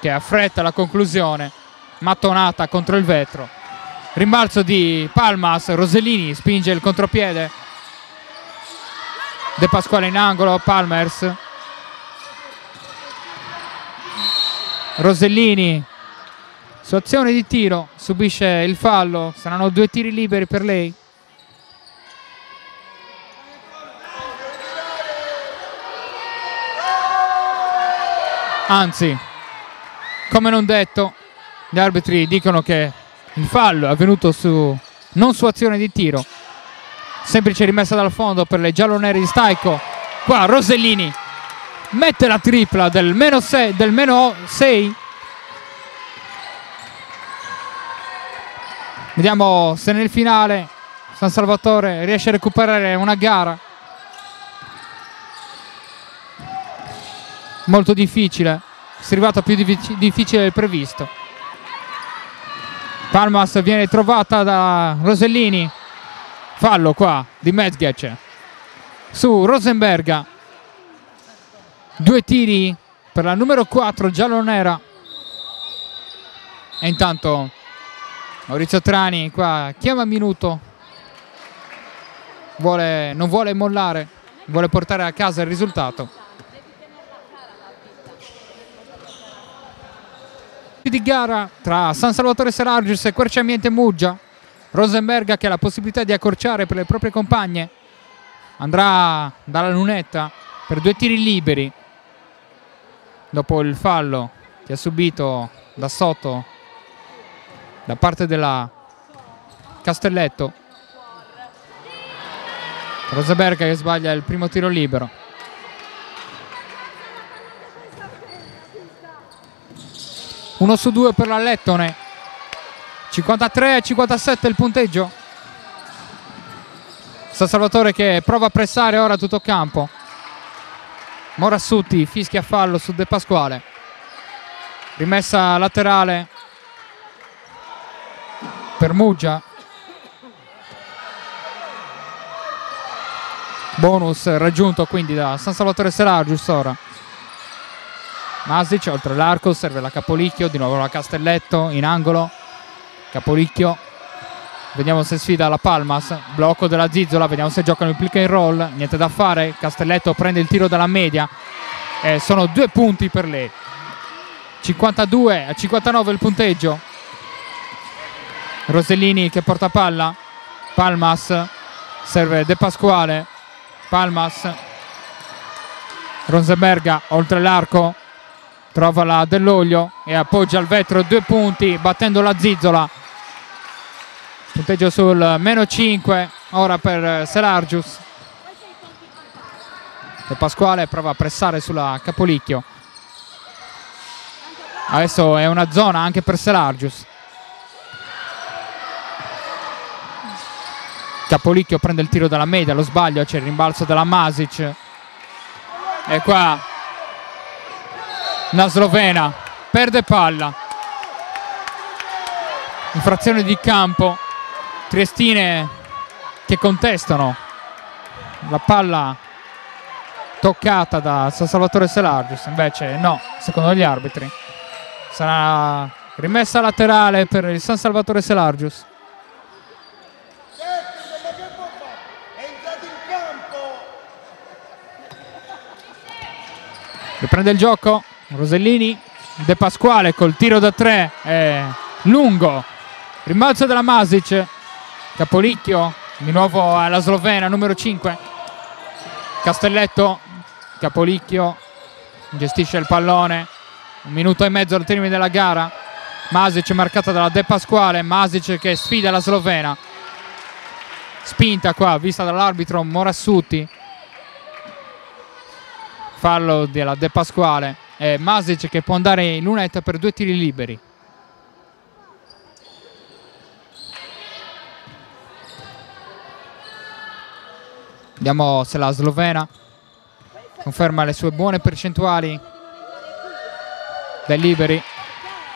che affretta la conclusione, mattonata contro il vetro. Rimbalzo di Palmas, Rosellini spinge il contropiede. De Pasquale in angolo, Palmers. Rosellini su azione di tiro subisce il fallo, saranno 2 tiri liberi per lei. Anzi, come non detto, gli arbitri dicono che il fallo è avvenuto non su azione di tiro. Semplice rimessa dal fondo per le giallonere di Staico. Qua Rosellini mette la tripla del meno 6. Vediamo se nel finale San Salvatore riesce a recuperare una gara molto difficile, si è arrivato più difficile del previsto. Palmas viene trovata da Rosellini, fallo qua di Mezgec su Rosenberga. 2 tiri per la numero 4 giallonera. E intanto Maurizio Trani qua chiama minuto, non vuole mollare, vuole portare a casa il risultato. Di gara tra San Salvatore Serargius e Quercia Ambiente Muggia. Rosenberga che ha la possibilità di accorciare per le proprie compagne, andrà dalla lunetta per 2 tiri liberi dopo il fallo che ha subito da sotto da parte della Castelletto. Rosenberga che sbaglia il primo tiro libero. Uno su 2 per la Lettone. 53-57 il punteggio. San Salvatore che prova a pressare ora a tutto campo. Morassutti fischia fallo su De Pasquale. Rimessa laterale per Muggia. Bonus raggiunto quindi da San Salvatore Serargius ora. Masic oltre l'arco, serve la Capolicchio, di nuovo la Castelletto in angolo. Capolicchio, vediamo se sfida la Palmas. Blocco della Zizzola, vediamo se giocano il pick and roll. Niente da fare, Castelletto prende il tiro dalla media e sono 2 punti per lei. 52-59 il punteggio. Rosellini che porta palla. Palmas, serve De Pasquale. Palmas, Rosenberga oltre l'arco, trova la Dell'Olio e appoggia al vetro. 2 punti battendo la Zizzola. Punteggio sul meno 5 ora per Serargius. De Pasquale prova a pressare sulla Capolicchio. Adesso è una zona anche per Serargius. Capolicchio prende il tiro dalla media, lo sbaglio, c'è il rimbalzo della Masic. E qua una slovena perde palla. Infrazione di campo. Triestine che contestano la palla toccata da San Salvatore Serargius, invece no, secondo gli arbitri. Sarà rimessa laterale per il San Salvatore Serargius. Riprende il gioco Rosellini. De Pasquale col tiro da 3 lungo. Rimbalzo della Masic. Capolicchio di nuovo alla slovena numero 5. Castelletto. Capolicchio gestisce il pallone. 1 minuto e mezzo al termine della gara. Masic marcata dalla De Pasquale, Masic che sfida la slovena. Spinta qua vista dall'arbitro Morassutti. Fallo della De Pasquale e Masic che può andare in lunetta per 2 tiri liberi. Vediamo se la slovena conferma le sue buone percentuali dai liberi.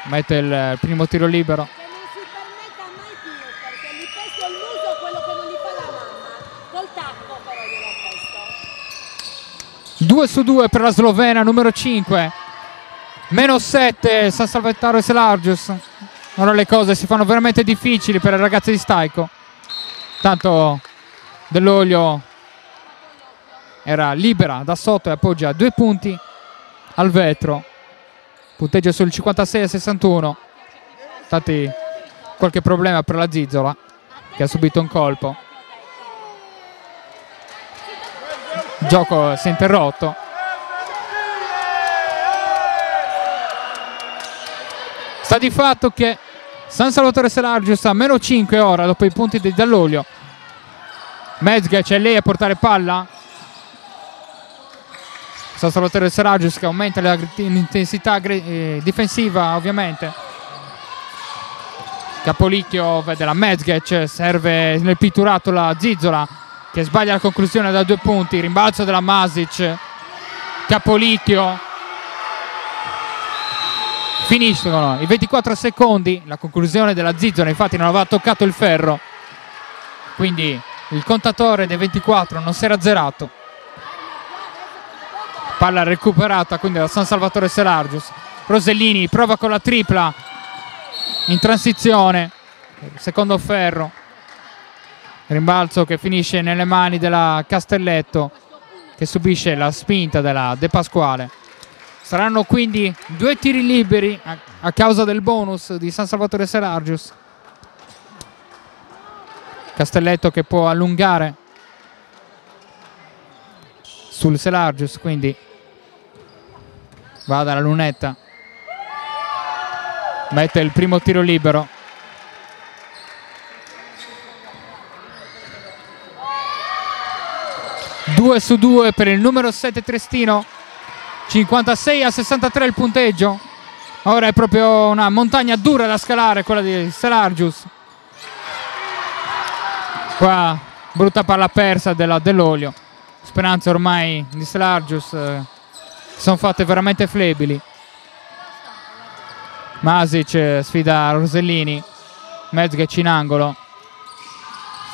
Mette il primo tiro libero. Che non si permetta mai più, perché gli pesto il muso quello che non gli fa la mamma. Col tacco però gliel'ho pesto. 2 su 2 per la slovena, numero 5. Meno 7 San Salvatore Selargius. Ora le cose si fanno veramente difficili per i ragazzi di Staico. Tanto Dell'Olio era libera da sotto e appoggia 2 punti al vetro. Punteggio sul 56-61. Infatti qualche problema per la Zizzola che ha subito un colpo. Il gioco si è interrotto. Sta di fatto che San Salvatore Selargius ha meno 5 ora dopo i punti di Dall'Olio. Mezgec è lei a portare palla. San Salvatore Selargius che aumenta l'intensità difensiva ovviamente. Capolicchio vede la Mezgec, serve nel pitturato la Zizzola che sbaglia la conclusione da 2 punti. Rimbalzo della Masic. Capolicchio. Finiscono i 24 secondi. La conclusione della Zizzola infatti non aveva toccato il ferro. Quindi il contatore dei 24 non si era azzerato. Palla recuperata quindi da San Salvatore Selargius. Rosellini prova con la tripla in transizione. Secondo ferro. Rimbalzo che finisce nelle mani della Castelletto che subisce la spinta della De Pasquale. Saranno quindi 2 tiri liberi a causa del bonus di San Salvatore Selargius. Castelletto che può allungare sul Selargius, quindi va dalla lunetta, mette il primo tiro libero. Due su 2 per il numero 7 Trestino. 56-63 il punteggio. Ora è proprio una montagna dura da scalare quella di Selargius. Qua brutta palla persa dell'Olio. Speranze ormai di Selargius sono fatte veramente flebili. Masic sfida Rosellini. Mezgec in angolo.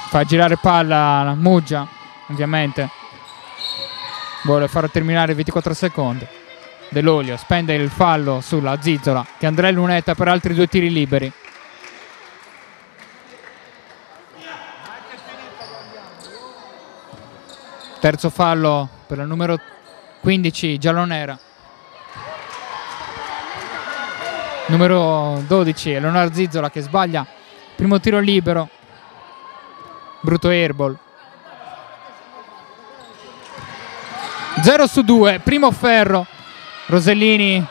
Fa girare palla Muggia, ovviamente. Vuole far terminare 24 secondi. Dell'Olio spende il fallo sulla Zizzola che andrà in lunetta per altri 2 tiri liberi. Terzo fallo per il numero 15 giallonera. Numero 12 Leonardo Zizzola che sbaglia. Primo tiro libero. Brutto airball. 0 su 2, primo ferro. Rosellini,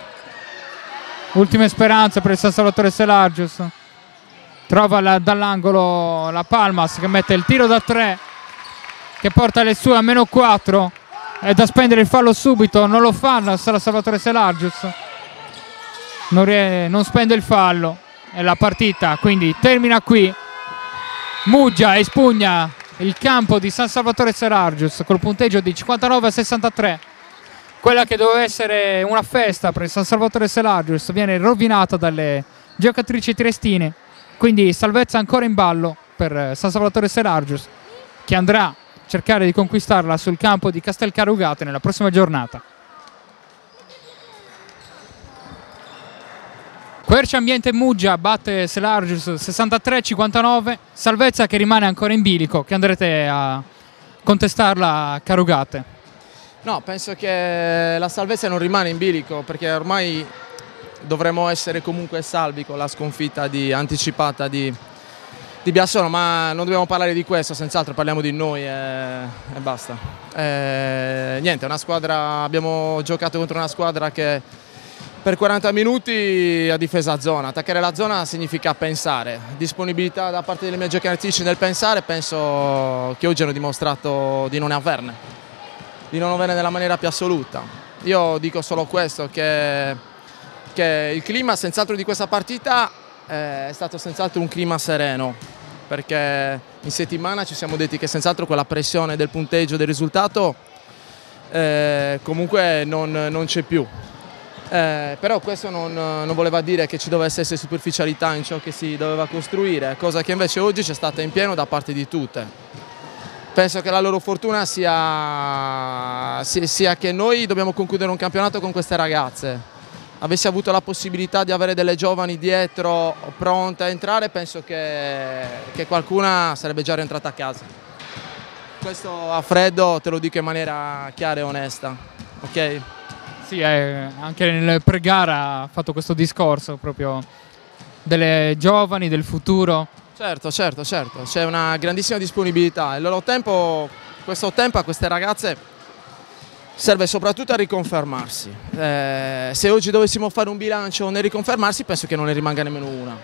ultime speranze per il San Salvatore Selargius. Trova dall'angolo la Palmas che mette il tiro da 3 che porta le sue a meno 4. È da spendere il fallo subito, non lo fa il San Salvatore Selargius. Non spende il fallo e la partita quindi termina qui. Muggia espugna il campo di San Salvatore Selargius col punteggio di 59-63. Quella che doveva essere una festa per il San Salvatore Selargius viene rovinata dalle giocatrici triestine. Quindi salvezza ancora in ballo per San Salvatore Selargius che andrà a cercare di conquistarla sul campo di Castelcarugate nella prossima giornata. Quercia Ambiente Muggia batte Selargius 63-59. Salvezza che rimane ancora in bilico, che andrete a contestarla a Carugate. No, penso che la salvezza non rimane in bilico perché ormai dovremmo essere comunque salvi con la sconfitta anticipata di Biassono, ma non dobbiamo parlare di questo, senz'altro parliamo di noi e basta. Niente, una squadra, abbiamo giocato contro una squadra che Per 40 minuti a difesa a zona. Attaccare la zona significa pensare. Disponibilità da parte delle mie giocatrici nel pensare, penso che oggi hanno dimostrato di non averne. Di non averne nella maniera più assoluta. Io dico solo questo, che il clima senz'altro di questa partita è stato senz'altro un clima sereno, perché in settimana ci siamo detti che senz'altro quella pressione del punteggio, del risultato, comunque non c'è più. Però questo non voleva dire che ci dovesse essere superficialità in ciò che si doveva costruire, cosa che invece oggi c'è stata in pieno da parte di tutte. Penso che la loro fortuna sia che noi dobbiamo concludere un campionato con queste ragazze. Avessi avuto la possibilità di avere delle giovani dietro pronte a entrare, penso che qualcuna sarebbe già rientrata a casa. Questo a freddo te lo dico in maniera chiara e onesta, ok? Sì, anche nel pre-gara ha fatto questo discorso proprio delle giovani, del futuro. Certo, c'è una grandissima disponibilità. Il loro tempo, questo tempo a queste ragazze serve soprattutto a riconfermarsi. Se oggi dovessimo fare un bilancio nel riconfermarsi, penso che non ne rimanga nemmeno una.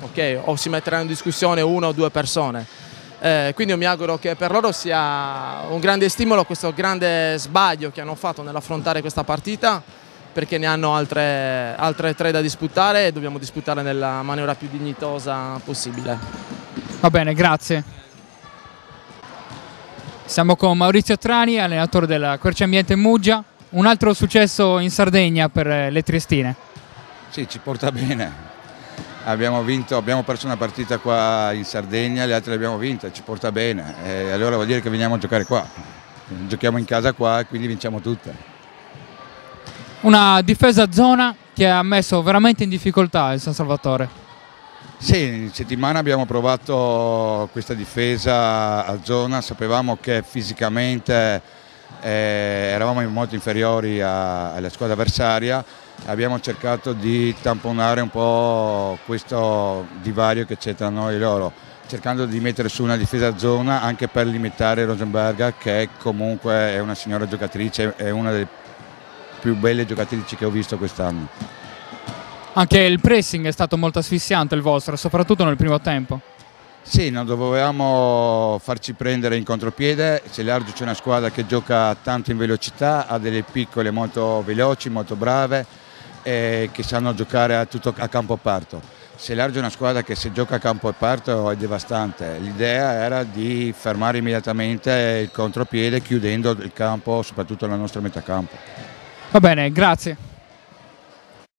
Ok? O si metteranno in discussione una o due persone. Quindi io mi auguro che per loro sia un grande stimolo questo grande sbaglio che hanno fatto nell'affrontare questa partita, perché ne hanno altre tre da disputare e dobbiamo disputarle nella maniera più dignitosa possibile. Va bene, grazie. Siamo con Maurizio Trani, allenatore della Quercia Ambiente Muggia. Un altro successo in Sardegna per le triestine. Sì, ci porta bene. Abbiamo perso una partita qua in Sardegna, le altre le abbiamo vinte, ci porta bene. E allora vuol dire che veniamo a giocare qua. Giochiamo in casa qua e quindi vinciamo tutte. Una difesa a zona che ha messo veramente in difficoltà il San Salvatore. Sì, in settimana abbiamo provato questa difesa a zona, sapevamo che fisicamente eravamo molto inferiori alla squadra avversaria, abbiamo cercato di tamponare un po' questo divario che c'è tra noi e loro, cercando di mettere su una difesa a zona anche per limitare Rosenberga, che comunque è una signora giocatrice, è una delle più belle giocatrici che ho visto quest'anno. Anche il pressing è stato molto asfissiante il vostro, soprattutto nel primo tempo. Sì, non dovevamo farci prendere in contropiede. Selargio c'è una squadra che gioca tanto in velocità, ha delle piccole molto veloci, molto brave e che sanno giocare a campo aperto. Selargio è una squadra che se gioca a campo aperto è devastante. L'idea era di fermare immediatamente il contropiede chiudendo il campo, soprattutto la nostra metà campo. Va bene, grazie.